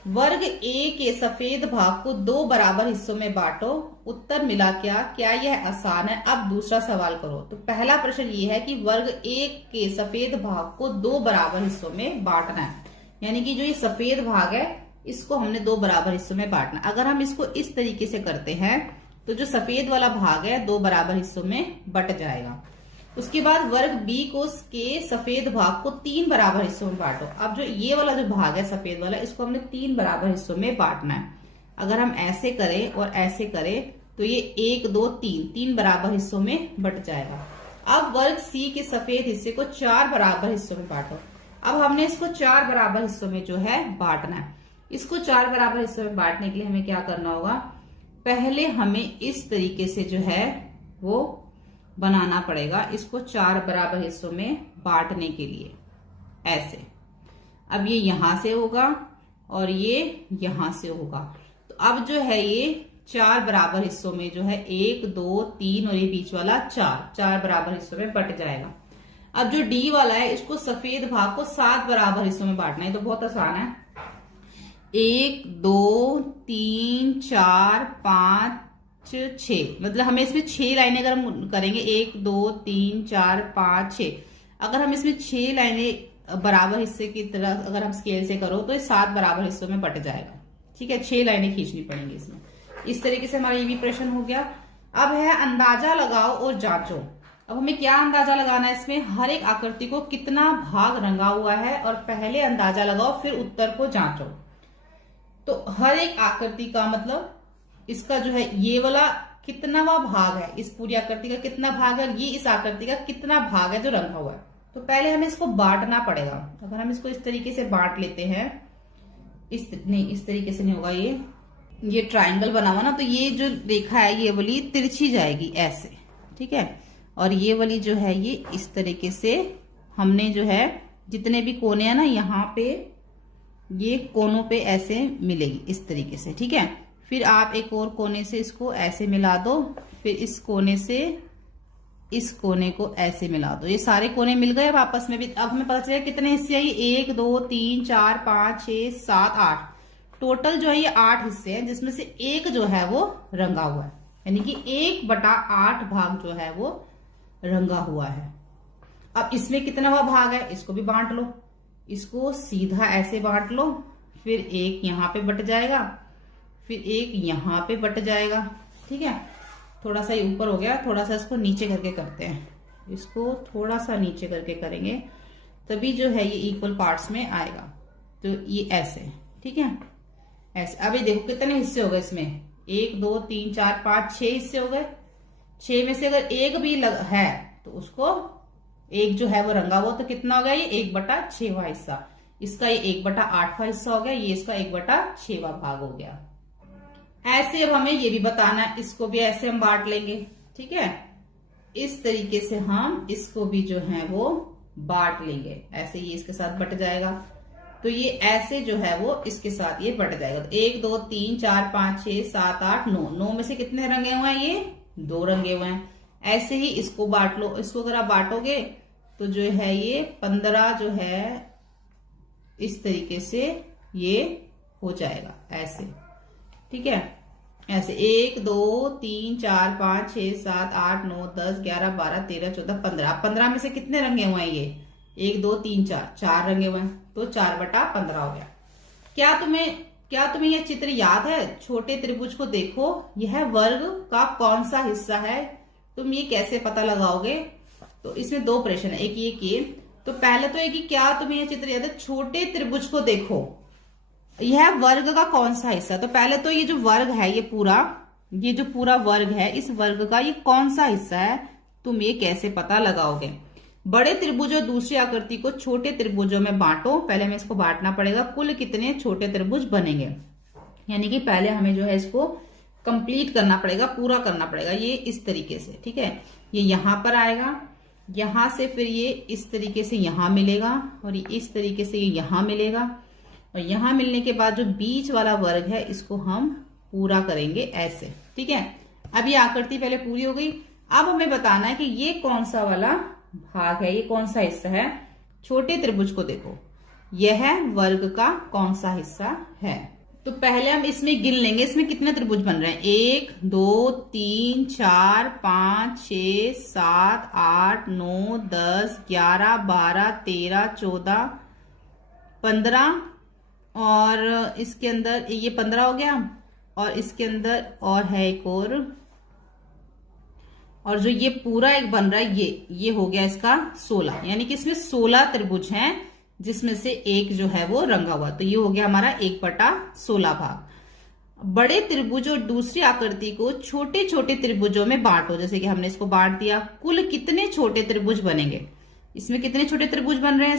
वर्ग ए के सफेद भाग को 2 बराबर हिस्सों में बांटो। उत्तर मिला क्या यह आसान है। अब दूसरा सवाल करो। तो पहला प्रश्न ये है कि वर्ग ए के सफेद भाग को 2 बराबर हिस्सों में बांटना है, यानी कि जो ये सफेद भाग है इसको हमने 2 बराबर हिस्सों में बांटना। अगर हम इसको इस तरीके से करते हैं तो जो सफेद वाला भाग है 2 बराबर हिस्सों में बट जाएगा। उसके बाद वर्ग बी के सफेद भाग को 3 बराबर हिस्सों में बांटो। अब जो ये वाला जो भाग है सफेद वाला, इसको हमने 3 बराबर हिस्सों में बांटना है। अगर हम ऐसे करें और ऐसे करें तो ये 1 2 3 बराबर हिस्सों में बट जाएगा। अब वर्ग सी के सफेद हिस्से को 4 बराबर हिस्सों में बांटो। अब हमने इसको 4 बराबर हिस्सों में जो है बांटना है। इसको 4 बराबर हिस्सों में बांटने के लिए हमें क्या करना होगा, पहले हमें इस तरीके से जो है वो बनाना पड़ेगा इसको 4 बराबर हिस्सों में बांटने के लिए, ऐसे। अब ये यहां से होगा और ये यहां से होगा। तो अब जो है ये 4 बराबर हिस्सों में जो है 1 2 3 और ये बीच वाला 4 बराबर हिस्सों में बट जाएगा। अब जो डी वाला है इसको सफेद भाग को 7 बराबर हिस्सों में बांटना है। तो बहुत आसान है, 1 2 3 4 5 6, मतलब हमें इसमें 6 लाइनें अगर हम करेंगे 1 2 3 4 5 6, अगर हम इसमें 6 लाइनें बराबर हिस्से की तरह अगर हम स्केल से करो तो ये 7 बराबर हिस्सों में बट जाएगा। ठीक है, 6 लाइनें खींचनी पड़ेंगी इसमें। इस तरीके से हमारा ये भी प्रश्न हो गया। अब है अंदाजा लगाओ और जांचो। अब हमें क्या अंदाजा लगाना है इसमें, हर एक आकृति को कितना भाग रंगा हुआ है और पहले अंदाजा लगाओ फिर उत्तर को जांचो। तो हर एक आकृति का मतलब इसका जो है ये वाला कितनावा भाग है, इस पूरी आकृति का कितना भाग है, ये इस आकृति का कितना भाग है जो रंगा हुआ है। तो पहले हमें इसको बांटना पड़ेगा। अगर हम इसको इस तरीके से बांट लेते हैं, इस तरीके से नहीं होगा, ये ट्रायंगल बना हुआ ना, तो ये जो रेखा है ये वाली तिरछी जाएगी ऐसे। ठीक है, और ये वाली जो है ये इस तरीके से हमने जो है जितने भी कोने हैं ना यहाँ पे, ये कोनों पे ऐसे मिलेगी इस तरीके से। ठीक है, फिर आप एक और कोने से इसको ऐसे मिला दो, फिर इस कोने से इस कोने को ऐसे मिला दो। ये सारे कोने मिल गए अब आपस में भी। अब हमें पता चलेगा कितने हिस्से हैं, 1 2 3 4 5 6 7 8, टोटल जो है ये 8 हिस्से हैं, जिसमें से एक जो है वो रंगा हुआ है, यानी कि 1/8 भाग जो है वो रंगा हुआ है। अब इसमें कितना हुआ भाग है इसको भी बांट लो, इसको सीधा ऐसे बांट लो, फिर एक यहाँ पे बट जाएगा, फिर एक यहाँ पे बट जाएगा। ठीक है, थोड़ा सा ये ऊपर हो गया, थोड़ा सा इसको नीचे करके करते हैं, इसको थोड़ा सा नीचे करके करेंगे तभी जो है ये इक्वल पार्ट्स में आएगा। तो ये ऐसे, ठीक है, ऐसे। अभी देखो कितने हिस्से हो गए इसमें, 1 2 3 4 5 6 हिस्से हो गए। 6 में से अगर एक भी है तो उसको एक जो है वो रंगा हुआ, तो कितना हो गया ये 1/6वां हिस्सा। इसका ये 1/8वां हिस्सा हो गया, ये इसका 1/6वां भाग हो गया। ऐसे अब हमें ये भी बताना है, इसको भी ऐसे हम बांट लेंगे। ठीक है, इस तरीके से हम इसको भी जो है वो बांट लेंगे, ऐसे ये इसके साथ बट जाएगा। तो ये ऐसे जो है वो इसके साथ ये बट जाएगा। तो 1 2 3 4 5 6 7 8 9, 9 में से कितने रंगे हुए हैं, ये 2 रंगे हुए हैं। ऐसे ही इसको बांट लो, इसको अगर आप बांटोगे तो जो है ये 15 जो है इस तरीके से ये हो जाएगा ऐसे। ठीक है, ऐसे 1 2 3 4 5 6 7 8 9 10 11 12 13 14 15। 15 में से कितने रंगे हुए हैं, ये 1 2 3 4 रंगे हुए हैं, तो 4/15 हो गया। क्या तुम्हें यह चित्र याद है? छोटे त्रिभुज को देखो, यह वर्ग का कौन सा हिस्सा है, तुम ये कैसे पता लगाओगे? तो इसमें 2 प्रश्न है, एक ये कि तो पहले तो है कि क्या तुम्हें यह चित्र याद है, छोटे त्रिभुज को देखो यह वर्ग का कौन सा हिस्सा। तो पहले तो ये जो वर्ग है ये जो पूरा वर्ग है, इस वर्ग का ये कौन सा हिस्सा है, तुम ये कैसे पता लगाओगे? बड़े त्रिभुज और दूसरी आकृति को छोटे त्रिभुजों में बांटो। पहले हमें इसको बांटना पड़ेगा, कुल कितने छोटे त्रिभुज बनेंगे, यानी कि पहले हमें जो है इसको कंप्लीट करना पड़ेगा, पूरा करना पड़ेगा। ये इस तरीके से, ठीक है, ये यहां पर आएगा, यहां से फिर ये इस तरीके से यहां मिलेगा, और ये इस तरीके से ये यहां मिलेगा, और यहां मिलने के बाद जो बीच वाला वर्ग है इसको हम पूरा करेंगे ऐसे। ठीक है, अब ये आकृति पहले पूरी हो गई। अब हमें बताना है कि ये कौन सा वाला भाग है, ये कौन सा हिस्सा है। छोटे त्रिभुज को देखो, यह वर्ग का कौन सा हिस्सा है। तो पहले हम इसमें गिन लेंगे, इसमें कितने त्रिभुज बन रहे हैं, 1 2 3 4 5 6 7 8 9 10 11 12 13 14 15, और इसके अंदर ये 15 हो गया, और इसके अंदर और है एक और जो ये पूरा एक बन रहा है ये हो गया इसका 16, यानी कि इसमें 16 त्रिभुज हैं, जिसमें से एक जो है वो रंगा हुआ। तो ये हो गया हमारा 1/16 भाग। बड़े त्रिभुज और दूसरी आकृति को छोटे छोटे त्रिभुजों में बांटो, जैसे कि हमने इसको बांट दिया। कुल कितने छोटे त्रिभुज बनेंगे, इसमें कितने छोटे त्रिभुज बन रहे हैं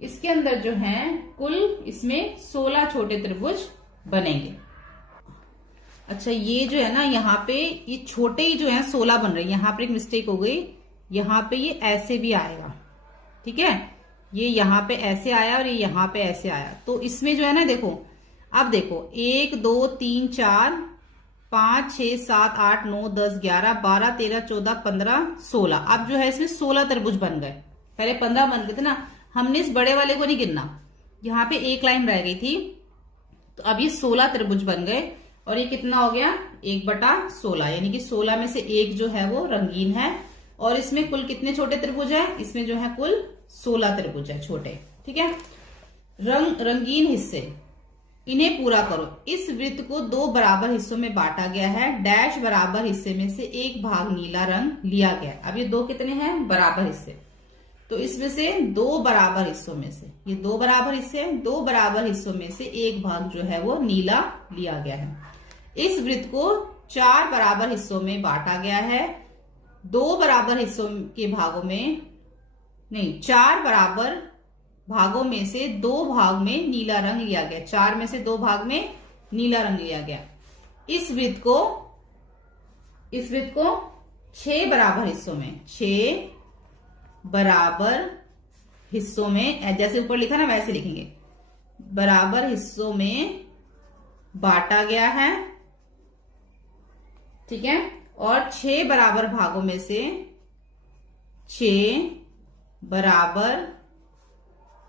इसके अंदर जो है कुल इसमें 16 छोटे त्रिभुज बनेंगे। अच्छा ये जो है ना यहाँ पे ये छोटे ही जो है 16 बन रहे हैं, यहाँ पे एक मिस्टेक हो गई, यहाँ पे ये ऐसे भी आएगा, ठीक है, ये यहाँ पे ऐसे आया और ये यहाँ पे ऐसे आया। तो इसमें जो है ना देखो, अब देखो 1 2 3 4 5 6 7 8 9 10 11 12 13 14 15 16। अब जो है इसमें 16 तरबूज बन गए, पहले 15 बन गए थे ना। हमने इस बड़े वाले को नहीं गिनना, यहाँ पे एक लाइन रह गई थी, तो अब ये 16 तरबूज बन गए। और ये कितना हो गया 1/16, यानी कि 16 में से एक जो है वो रंगीन है। और इसमें कुल कितने छोटे त्रिभुज है, इसमें जो है कुल 16 त्रिभुज है छोटे, ठीक है। रंगीन हिस्से, इन्हें पूरा करो। इस वृत्त को 2 बराबर हिस्सों में बांटा गया है, डैश बराबर हिस्से में से एक भाग नीला रंग लिया गया। अब ये दो कितने हैं बराबर हिस्से, तो इसमें से 2 बराबर हिस्सों में से, ये 2 बराबर हिस्से हैं, 2 बराबर हिस्सों में से एक भाग जो है वो नीला लिया गया है। इस वृत्त को 4 बराबर हिस्सों में बांटा गया है, 2 बराबर हिस्सों के भागों में नहीं, 4 बराबर भागों में से 2 भाग में नीला रंग लिया गया, 4 में से 2 भाग में नीला रंग लिया गया। इस वृत्त को 6 बराबर हिस्सों में, 6 बराबर हिस्सों में, जैसे ऊपर लिखा ना वैसे लिखेंगे, बराबर हिस्सों में बांटा गया है, ठीक है। और 6 बराबर भागों में से 6 बराबर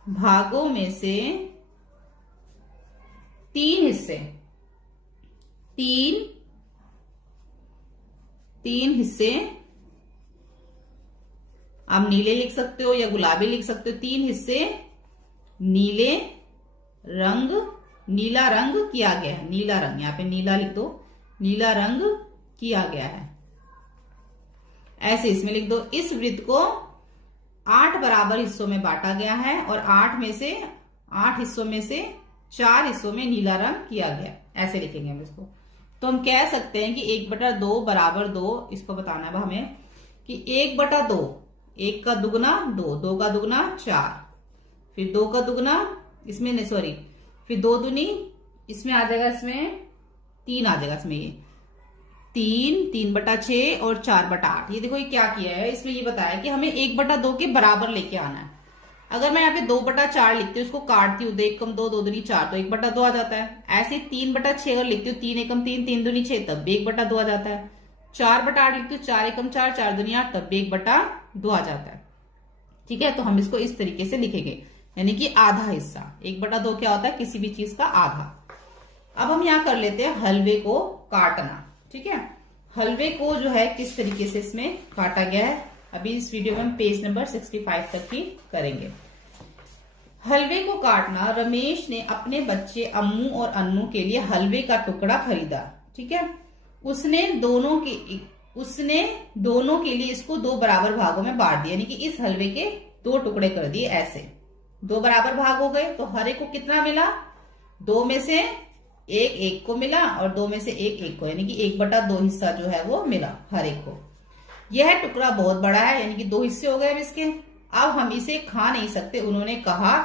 भागों में से 3 हिस्से, 3 हिस्से, आप नीले लिख सकते हो या गुलाबी लिख सकते हो, 3 हिस्से नीला रंग किया गया है, नीला रंग, यहां पे नीला लिख दो, नीला रंग किया गया है, ऐसे इसमें लिख दो। इस वृत्त को 8 बराबर हिस्सों में बांटा गया है और 8 हिस्सों में से 4 हिस्सों में नीला रंग किया गया, ऐसे लिखेंगे हम इसको। तो हम कह सकते हैं कि 1/2 बराबर 2, इसको बताना है हमें कि 1/2, 1 का दुगना 2, 2 का दुगना 4, फिर 2 का दुगना इसमें नहीं, सॉरी, फिर 2 दूनी इसमें आ जाएगा, इसमें 3 आ जाएगा, इसमें ये 3/6 और 4/8। ये देखो ये क्या किया है, इसमें ये बताया कि हमें 1/2 के बराबर लेके आना है। अगर मैं यहाँ पे 2/4 लिखती हूँ, इसको काटती हूँ, 2 एकम 2, 2 दूनी 4, तो 1/2 आ जाता है। ऐसे 3/6 अगर लिखती हूँ, 3 एकम 3, 3 दूनी 6, तब भी 1/2 आ जाता है। 4/8 लिखती हूँ, 4 एकम 4, 4 दूनी 8, तब भी 1/2 आ जाता है, ठीक है। तो हम इसको इस तरीके से लिखेंगे, यानी कि आधा हिस्सा। 1/2 क्या होता है, किसी भी चीज का आधा। अब हम यहाँ कर लेते हैं हलवे को काटना, ठीक है। हलवे को जो है किस तरीके से इसमें काटा गया है, अभी इस वीडियो में हम पेज नंबर 65 तक ही करेंगे। हलवे को काटना। रमेश ने अपने बच्चे अम्मू और अन्नू के लिए हलवे का टुकड़ा खरीदा, ठीक है। उसने दोनों के लिए इसको 2 बराबर भागों में बांट दिया, यानी कि इस हलवे के 2 टुकड़े कर दिए, ऐसे 2 बराबर भाग हो गए। तो हर एक को कितना मिला, 2 में से 1 को मिला और 2 में से 1 को, यानी कि 1/2 हिस्सा जो है वो मिला हर एक को। यह टुकड़ा बहुत बड़ा है, यानी कि 2 हिस्से हो गए अब इसके। अब हम इसे खा नहीं सकते, उन्होंने कहा।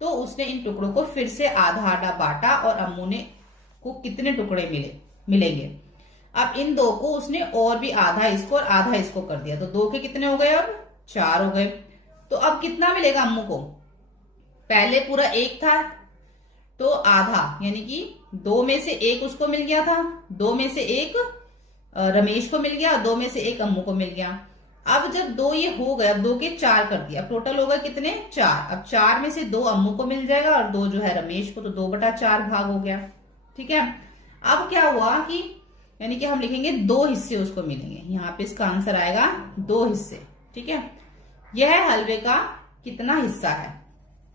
तो उसने इन टुकड़ों को फिर से आधा आधा बांटा और अम्मू ने को कितने टुकड़े मिलेंगे। अब इन 2 को उसने और भी आधा इसको और आधा इसको कर दिया, तो 2 के कितने हो गए, अब 4 हो गए। तो अब कितना मिलेगा अम्मू को, पहले पूरा 1 था तो आधा, यानी कि 2 में से 1 उसको मिल गया था, 2 में से 1 रमेश को मिल गया, 2 में से 1 अम्मू को मिल गया। अब जब 2 ये हो गए, अब 2 के 4 कर दिया, अब टोटल हो गए कितने, 4। अब 4 में से 2 अम्मू को मिल जाएगा और 2 जो है रमेश को, तो 2/4 भाग हो गया, ठीक है। अब क्या हुआ कि यानी कि हम लिखेंगे 2 हिस्से उसको मिलेंगे, यहाँ पे इसका आंसर आएगा 2 हिस्से, ठीक है। यह हलवे का कितना हिस्सा है,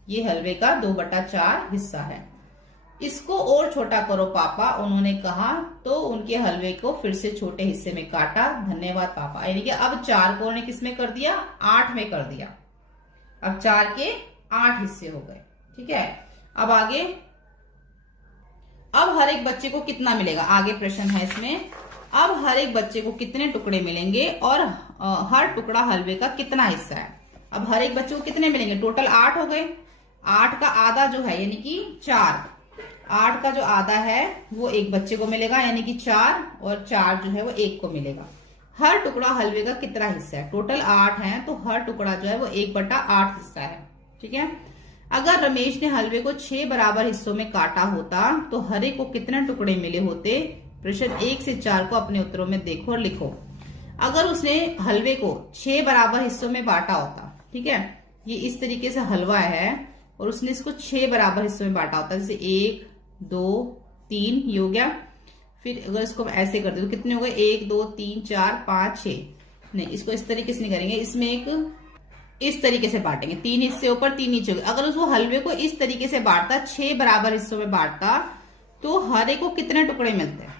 ये हलवे का 2/4 हिस्सा है। इसको और छोटा करो पापा, उन्होंने कहा। तो उनके हलवे को फिर से छोटे हिस्से में काटा, धन्यवाद पापा। यानी कि अब 4 को उन्होंने किस में कर दिया, 8 में कर दिया। अब 4 के 8 हिस्से हो गए, ठीक है। अब आगे, अब हर एक बच्चे को कितना मिलेगा, आगे प्रश्न है इसमें। अब हर एक बच्चे को कितने टुकड़े मिलेंगे और हर टुकड़ा हलवे का कितना हिस्सा है। अब हर एक बच्चे को कितने मिलेंगे, टोटल 8 हो गए। 8 का आधा जो है यानी कि 4, 8 का जो आधा है वो एक बच्चे को मिलेगा, यानी कि 4, और 4 जो है वो 1 को मिलेगा। हर टुकड़ा हलवे का कितना हिस्सा है? टोटल 8 है, तो हर टुकड़ा जो है वो 1/8 हिस्सा है। ठीक है। अगर रमेश ने हलवे को 6 बराबर हिस्सों में काटा होता तो हरे को कितने टुकड़े मिले होते? प्रश्न 1 से 4 को अपने उत्तरों में देखो और लिखो। अगर उसने हलवे को 6 बराबर हिस्सों में बांटा होता, ठीक है, ये इस तरीके से हलवा है और उसने इसको 6 बराबर हिस्सों में बांटा होता, जैसे 1 2 3, ये हो गया। फिर अगर इसको ऐसे कर दे तो कितने हो गए? 1 2 3 4 5 6। नहीं, इसको इस तरीके से नहीं करेंगे, इसमें एक इस तरीके से बांटेंगे, 3 हिस्से ऊपर 3 नीचे। अगर उसको हलवे को इस तरीके से बांटता, 6 बराबर हिस्सों में बांटता, तो हरे को कितने टुकड़े मिलते हैं?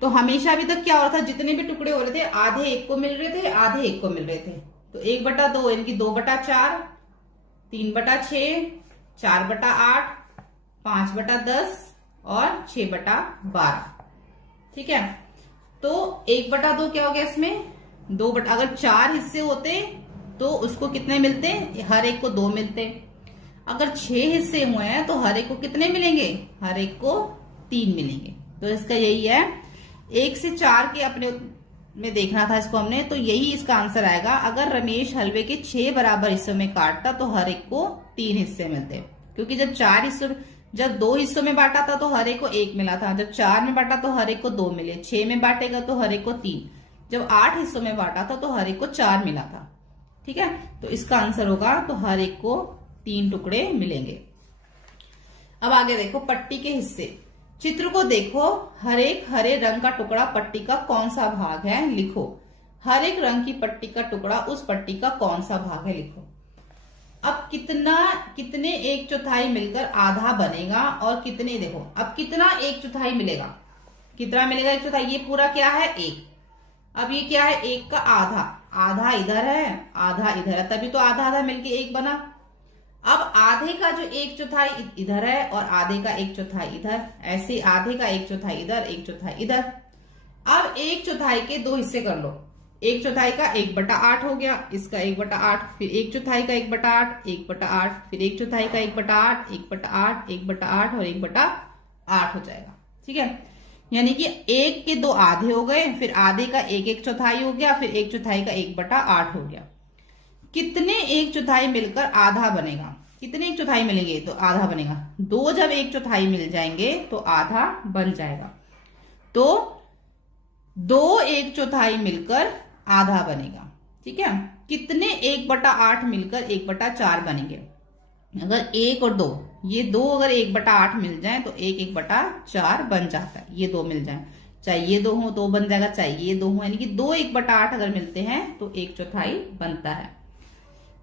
तो हमेशा अभी तक क्या हो रहा था, जितने भी टुकड़े हो रहे थे आधे 1 को मिल रहे थे, आधे 1 को मिल रहे थे। तो 1/2 यानी कि 2/4, 3/6, 4/8, 5/10 और 6/12। ठीक है। तो 1/2 क्या हो गया इसमें? 2 अगर 4 हिस्से होते तो उसको कितने मिलते? हर एक को 2 मिलते। अगर 6 हिस्से हुए हैं तो हर एक को कितने मिलेंगे? हर एक को 3 मिलेंगे। तो इसका यही है, 1 से 4 के अपने में देखना था इसको हमने, तो यही इसका आंसर आएगा। अगर रमेश हलवे के 6 बराबर हिस्सों में काटता तो हर एक को 3 हिस्से मिलते, क्योंकि जब 2 हिस्सों में बांटा था तो हर एक को 1 मिला था, जब 4 में बांटा तो हर एक को 2 मिले, 6 में बांटेगा तो हर एक को 3, जब 8 हिस्सों में बांटा था तो हर एक को 4 मिला था। ठीक है। तो इसका आंसर होगा, तो हर एक को 3 टुकड़े मिलेंगे। अब आगे देखो, पट्टी के हिस्से। चित्र को देखो, हर एक हरे रंग का टुकड़ा पट्टी का कौन सा भाग है? लिखो। हर एक रंग की पट्टी का टुकड़ा उस पट्टी का कौन सा भाग है? लिखो। अब कितने 1/4 मिलकर आधा बनेगा और कितने, देखो अब कितना 1/4 मिलेगा, कितना मिलेगा 1/4? ये पूरा क्या है? 1। अब ये क्या है? 1 का आधा, आधा इधर है आधा इधर है, तभी तो आधा आधा मिलके 1 बना। अब आधे का जो 1/4 इधर है और आधे का 1/4 इधर, ऐसे आधे का 1/4 इधर 1/4 इधर। अब 1/4 के 2 हिस्से कर लो, 1/4 का 1/8 हो गया, इसका 1/8, फिर 1/4 का 1/8, 1/8, फिर 1/4 का 1/8, 1/8, 1/8 और 1/8 हो जाएगा। ठीक है। यानी कि 1 के 2 आधे हो गए, फिर आधे का 1/4 हो गया, फिर 1/4 का 1/8 हो गया। कितने 1/4 मिलकर आधा बनेगा? कितने 1/4 मिलेंगे तो आधा बनेगा? 2 जब 1/4 मिल जाएंगे तो आधा बन जाएगा। तो 2 1/4 मिलकर आधा बनेगा। ठीक है। कितने 1/8 मिलकर 1/4 बनेंगे? अगर 1 और 2, ये 2 अगर 1/8 मिल जाए तो 1 1/4 बन जाता है। ये 2 मिल जाए, चाहे ये 2 हो तो बन जाएगा, चाहे ये 2 हो, यानी कि 2 1/8 अगर मिलते हैं तो 1/4 बनता है।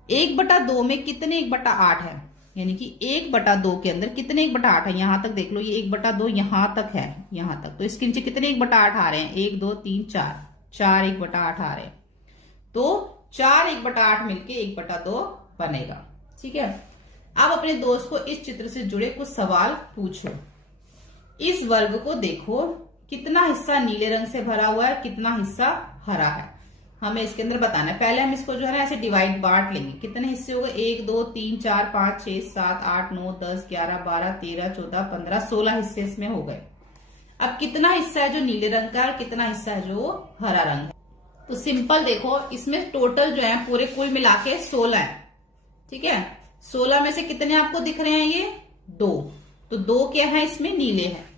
1/2 में कितने 1/8 है? यानी कि 1/2 के अंदर कितने 1/8 है? यहां तक देख लो, ये 1/2 यहां तक है, यहां तक, तो इसके नीचे कितने 1/8 आ रहे हैं? 1 2 3 4, 4 1/8 आ रहे हैं। तो 4 1/8 मिलके 1/2 बनेगा। ठीक है। अब अपने दोस्त को इस चित्र से जुड़े कुछ सवाल पूछो। इस वर्ग को देखो, कितना हिस्सा नीले रंग से भरा हुआ है, कितना हिस्सा हरा है, हमें इसके अंदर बताना है। पहले हम इसको जो है ना ऐसे डिवाइड बांट लेंगे। कितने हिस्से हो गए? 1 2 3 4 5 6 7 8 9 10 11 12 13 14 15 16 हिस्से इसमें हो गए। अब कितना हिस्सा है जो नीले रंग का है, कितना हिस्सा है जो हरा रंग है? तो सिंपल देखो, इसमें टोटल जो है पूरे कुल मिला के 16 है। ठीक है। 16 में से कितने आपको दिख रहे हैं? ये 2। तो 2 क्या है? इसमें नीले हैं।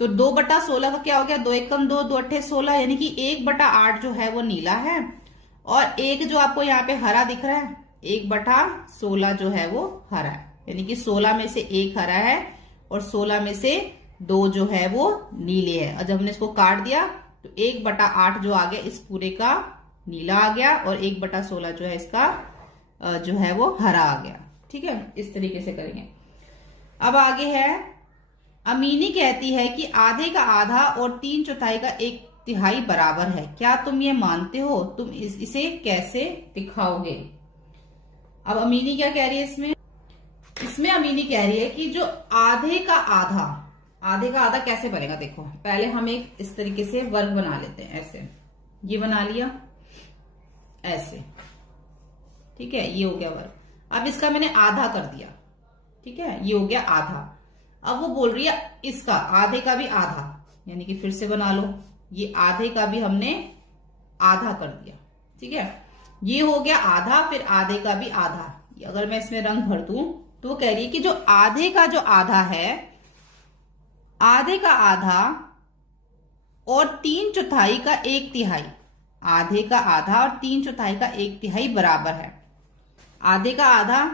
तो 2/16 का क्या हो गया? 2 एकम 2, 2 अट्ठे 16, यानी कि 1/8 जो है वो नीला है, और एक जो आपको यहाँ पे हरा दिख रहा है, 1/16 जो है वो हरा है, यानी कि 16 में से 1 हरा है और 16 में से 2 जो है वो नीले है। और जब हमने इसको काट दिया तो 1/8 जो आ गया इस पूरे का नीला आ गया, और 1/16 जो है इसका जो है वो हरा आ गया। ठीक है। इस तरीके से करेंगे। अब आगे है, अमीनी कहती है कि आधे का आधा और 3/4 का 1/3 बराबर है। क्या तुम ये मानते हो? तुम इसे कैसे दिखाओगे? अब अमीनी क्या कह रही है इसमें अमीनी कह रही है कि जो आधे का आधा कैसे बनेगा? देखो, पहले हम एक इस तरीके से वर्ग बना लेते हैं, ऐसे ये बना लिया, ऐसे। ठीक है, ये हो गया वर्ग। अब इसका मैंने आधा कर दिया। ठीक है, ये हो गया आधा। अब वो बोल रही है इसका आधे का भी आधा, यानी कि फिर से बना लो, ये आधे का भी हमने आधा कर दिया। ठीक है, ये हो गया आधा, फिर आधे का भी आधा। अगर मैं इसमें रंग भर दूं तो वो कह रही है कि जो आधे का जो आधा है, आधे का आधा और 3/4 का 1/3, आधे का आधा और 3/4 का 1/3 बराबर है। आधे का आधा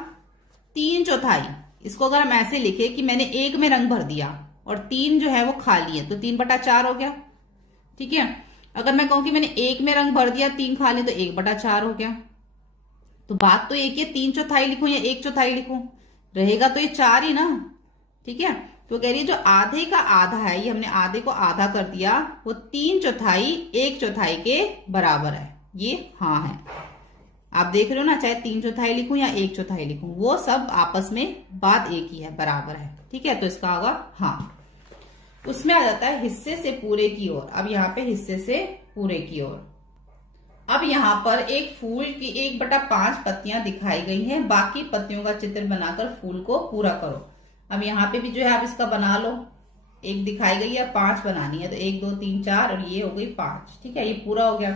3/4, इसको अगर हम ऐसे लिखे कि मैंने एक में रंग भर दिया और 3 जो है वो खाली है, तो 3/4 हो गया। ठीक है, अगर मैं कहूं कि मैंने एक में रंग भर दिया, 3 खाली, तो 1/4 हो गया। तो बात तो एक है, 3/4 लिखूं या 1/4 लिखूं, रहेगा तो ये 4 ही ना। ठीक है, तो कह रही है जो आधे का आधा है, ये हमने आधे को आधा कर दिया, वो 3/4 1/4 के बराबर है। ये हाँ है, आप देख रहे हो ना, चाहे 3/4 लिखूं या 1/4 लिखूं, वो सब आपस में बात एक ही है, बराबर है। ठीक है, तो इसका होगा हाँ। उसमें आ जाता है हिस्से से पूरे की ओर। अब यहाँ पे हिस्से से पूरे की ओर, अब यहाँ पर एक फूल की 1/5 पत्तियां दिखाई गई हैं, बाकी पत्तियों का चित्र बनाकर फूल को पूरा करो। अब यहाँ पे भी जो है आप इसका बना लो, एक दिखाई गई है, 5 बनानी है, तो 1 2 3 4 और ये हो गई 5। ठीक है, ये पूरा हो गया।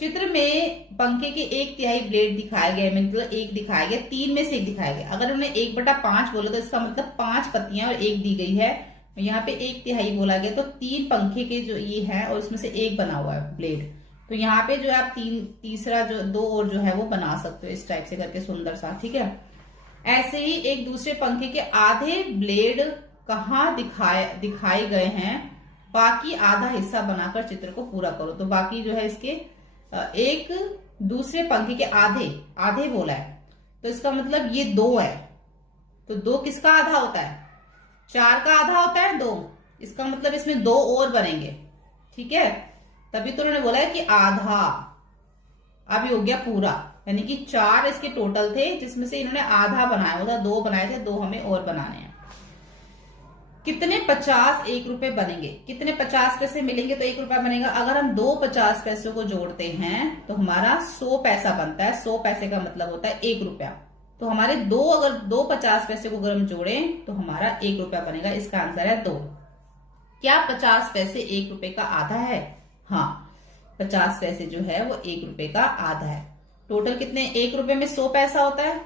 चित्र में पंखे के 1/3 ब्लेड दिखाए गए, मतलब एक दिखाया गया, 3 में से एक दिखाया गया। अगर हमने 1/5 बोला तो इसका मतलब 5 पत्तियां और एक दी गई है, यहाँ पे 1/3 बोला गया, तो 3 पंखे के जो ये है और उसमें से एक बना हुआ है ब्लेड। तो यहाँ पे जो है आप तीसरा जो 2 और जो है वो बना सकते हो, इस टाइप से करके सुंदर सा। ठीक है, ऐसे ही एक दूसरे पंखे के आधे ब्लेड कहाँ दिखाए गए हैं, बाकी आधा हिस्सा बनाकर चित्र को पूरा करो। तो बाकी जो है इसके एक दूसरे पंखे के आधे बोला है, तो इसका मतलब ये 2 है, तो 2 किसका आधा होता है, 4 का आधा होता है 2, इसका मतलब इसमें 2 और बनेंगे। ठीक है, तभी तो उन्होंने बोला है कि आधा। अब ये हो गया पूरा, यानी कि 4 इसके टोटल थे, जिसमें से इन्होंने आधा बनाया होता, 2 बनाए थे, 2 हमें और बनाने हैं। कितने 50 1 रुपए बनेंगे, कितने 50 पैसे मिलेंगे तो 1 रुपया बनेगा। अगर हम 2 50 पैसों को जोड़ते हैं तो हमारा 100 पैसा बनता है। 100 पैसे का मतलब होता है 1 रुपया। तो हमारे अगर 2 50 पैसे को अगर हम जोड़ें तो हमारा 1 रुपया बनेगा। इसका आंसर है 2। क्या 50 पैसे 1 रुपए का आधा है? हाँ, 50 पैसे जो है वो 1 रुपए का आधा है। टोटल कितने, 1 रुपए में 100 पैसा होता है।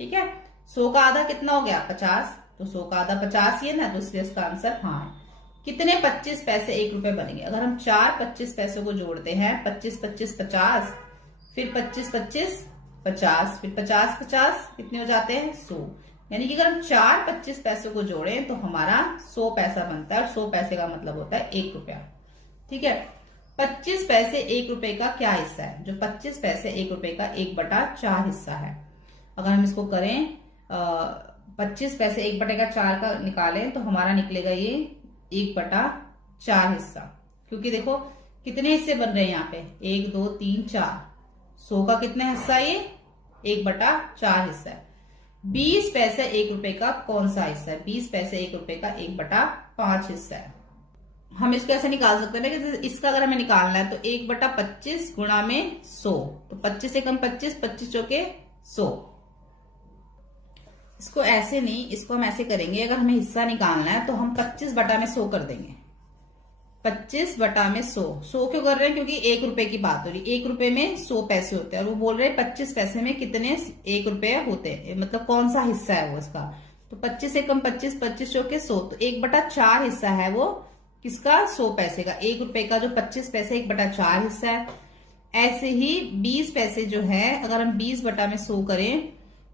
ठीक है, 100 का आधा कितना हो गया, 50, तो 100 का आधा 50 ही है ना, तो इसलिए इसका आंसर हाँ है। कितने 25 पैसे 1 रुपए बनेंगे? अगर हम 4 25 पैसों को जोड़ते हैं, 25 25 50, फिर 25 25 50, फिर 50 50, कितने हो जाते हैं 100। यानी कि अगर हम 4 25 पैसों को जोड़ें तो हमारा 100 पैसा बनता है, और 100 पैसे का मतलब होता है 1 रुपया। ठीक है, 25 पैसे 1 रुपए का क्या हिस्सा है? जो 25 पैसे 1 रुपए का 1/4 हिस्सा है। अगर हम इसको करें 25 पैसे 1/4 का निकालें तो हमारा निकलेगा ये 1/4 हिस्सा। क्योंकि देखो कितने हिस्से बन रहे हैं यहाँ पे, 1 2 3 4, 100 का कितना हिस्सा, ये 1/4 हिस्सा है। 20 पैसे 1 रुपए का कौन सा हिस्सा है? 20 पैसे 1 रुपए का 1/5 हिस्सा है। हम इसको ऐसे निकाल सकते हैं ना कि इसका अगर हमें निकालना है तो 1/25 गुणा में 100, तो 25 से कम 25, 25 चौके 100। इसको ऐसे नहीं, इसको हम ऐसे करेंगे, अगर हमें हिस्सा निकालना है तो हम 25/100 कर देंगे। 25/100, 100 क्यों कर रहे हैं? क्योंकि 1 रुपए की बात हो रही है। 1 रुपए में 100 पैसे होते हैं, और वो बोल रहे हैं 25 पैसे में कितने 1 रुपए होते हैं, मतलब कौन सा हिस्सा है वो इसका। तो 25 से कम 25, 25 चौके 100, तो 1/4 हिस्सा है वो किसका, 100 पैसे का। 1 रुपए का जो 25 पैसे 1/4 हिस्सा है। ऐसे ही 20 पैसे जो है, अगर हम 20/100 करें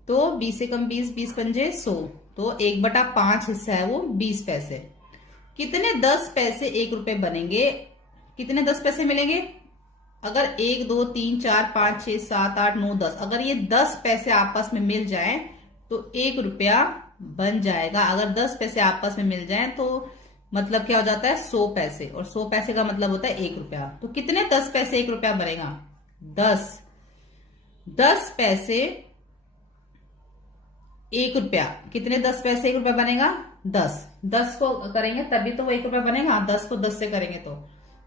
तो 20 से कम 20, 20 पंजे 100, तो 1/5 हिस्सा है वो 20 पैसे। कितने 10 पैसे 1 रुपए बनेंगे? कितने 10 पैसे मिलेंगे? अगर 1 2 3 4 5 6 7 8 9 10, अगर ये 10 पैसे आपस में मिल जाए तो 1 रुपया बन जाएगा। अगर 10 पैसे आपस में मिल जाए तो मतलब क्या हो जाता है, 100 पैसे, और 100 पैसे का मतलब होता है 1 रुपया। तो कितने 10 पैसे 1 रुपया बनेगा? 10 पैसे 1 रुपया, कितने 10 पैसे 1 रुपया बनेगा? 10 को करेंगे तभी तो वो 1 रुपया बनेगा। 10 को 10 से करेंगे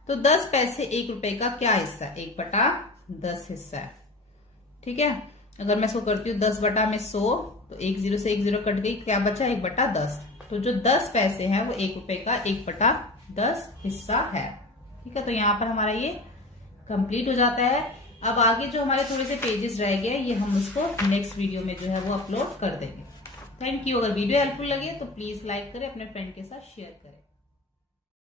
तो 10 पैसे 1 रुपए का क्या हिस्सा है? 1/10 हिस्सा है। ठीक है, अगर मैं इसको करती हूँ 10/100, तो 1 0 से 1 0 कट गई, क्या बचा? 1/10। तो जो 10 पैसे हैं वो 1 रुपए का 1/10 हिस्सा है। ठीक है, तो यहाँ पर हमारा ये कंप्लीट हो जाता है। अब आगे जो हमारे थोड़े से पेजेस रह गए ये हम उसको नेक्स्ट वीडियो में जो है वो अपलोड कर देंगे। Thank you. अगर वीडियो हेल्पफुल लगे तो प्लीज लाइक करें, अपने फ्रेंड के साथ शेयर करें।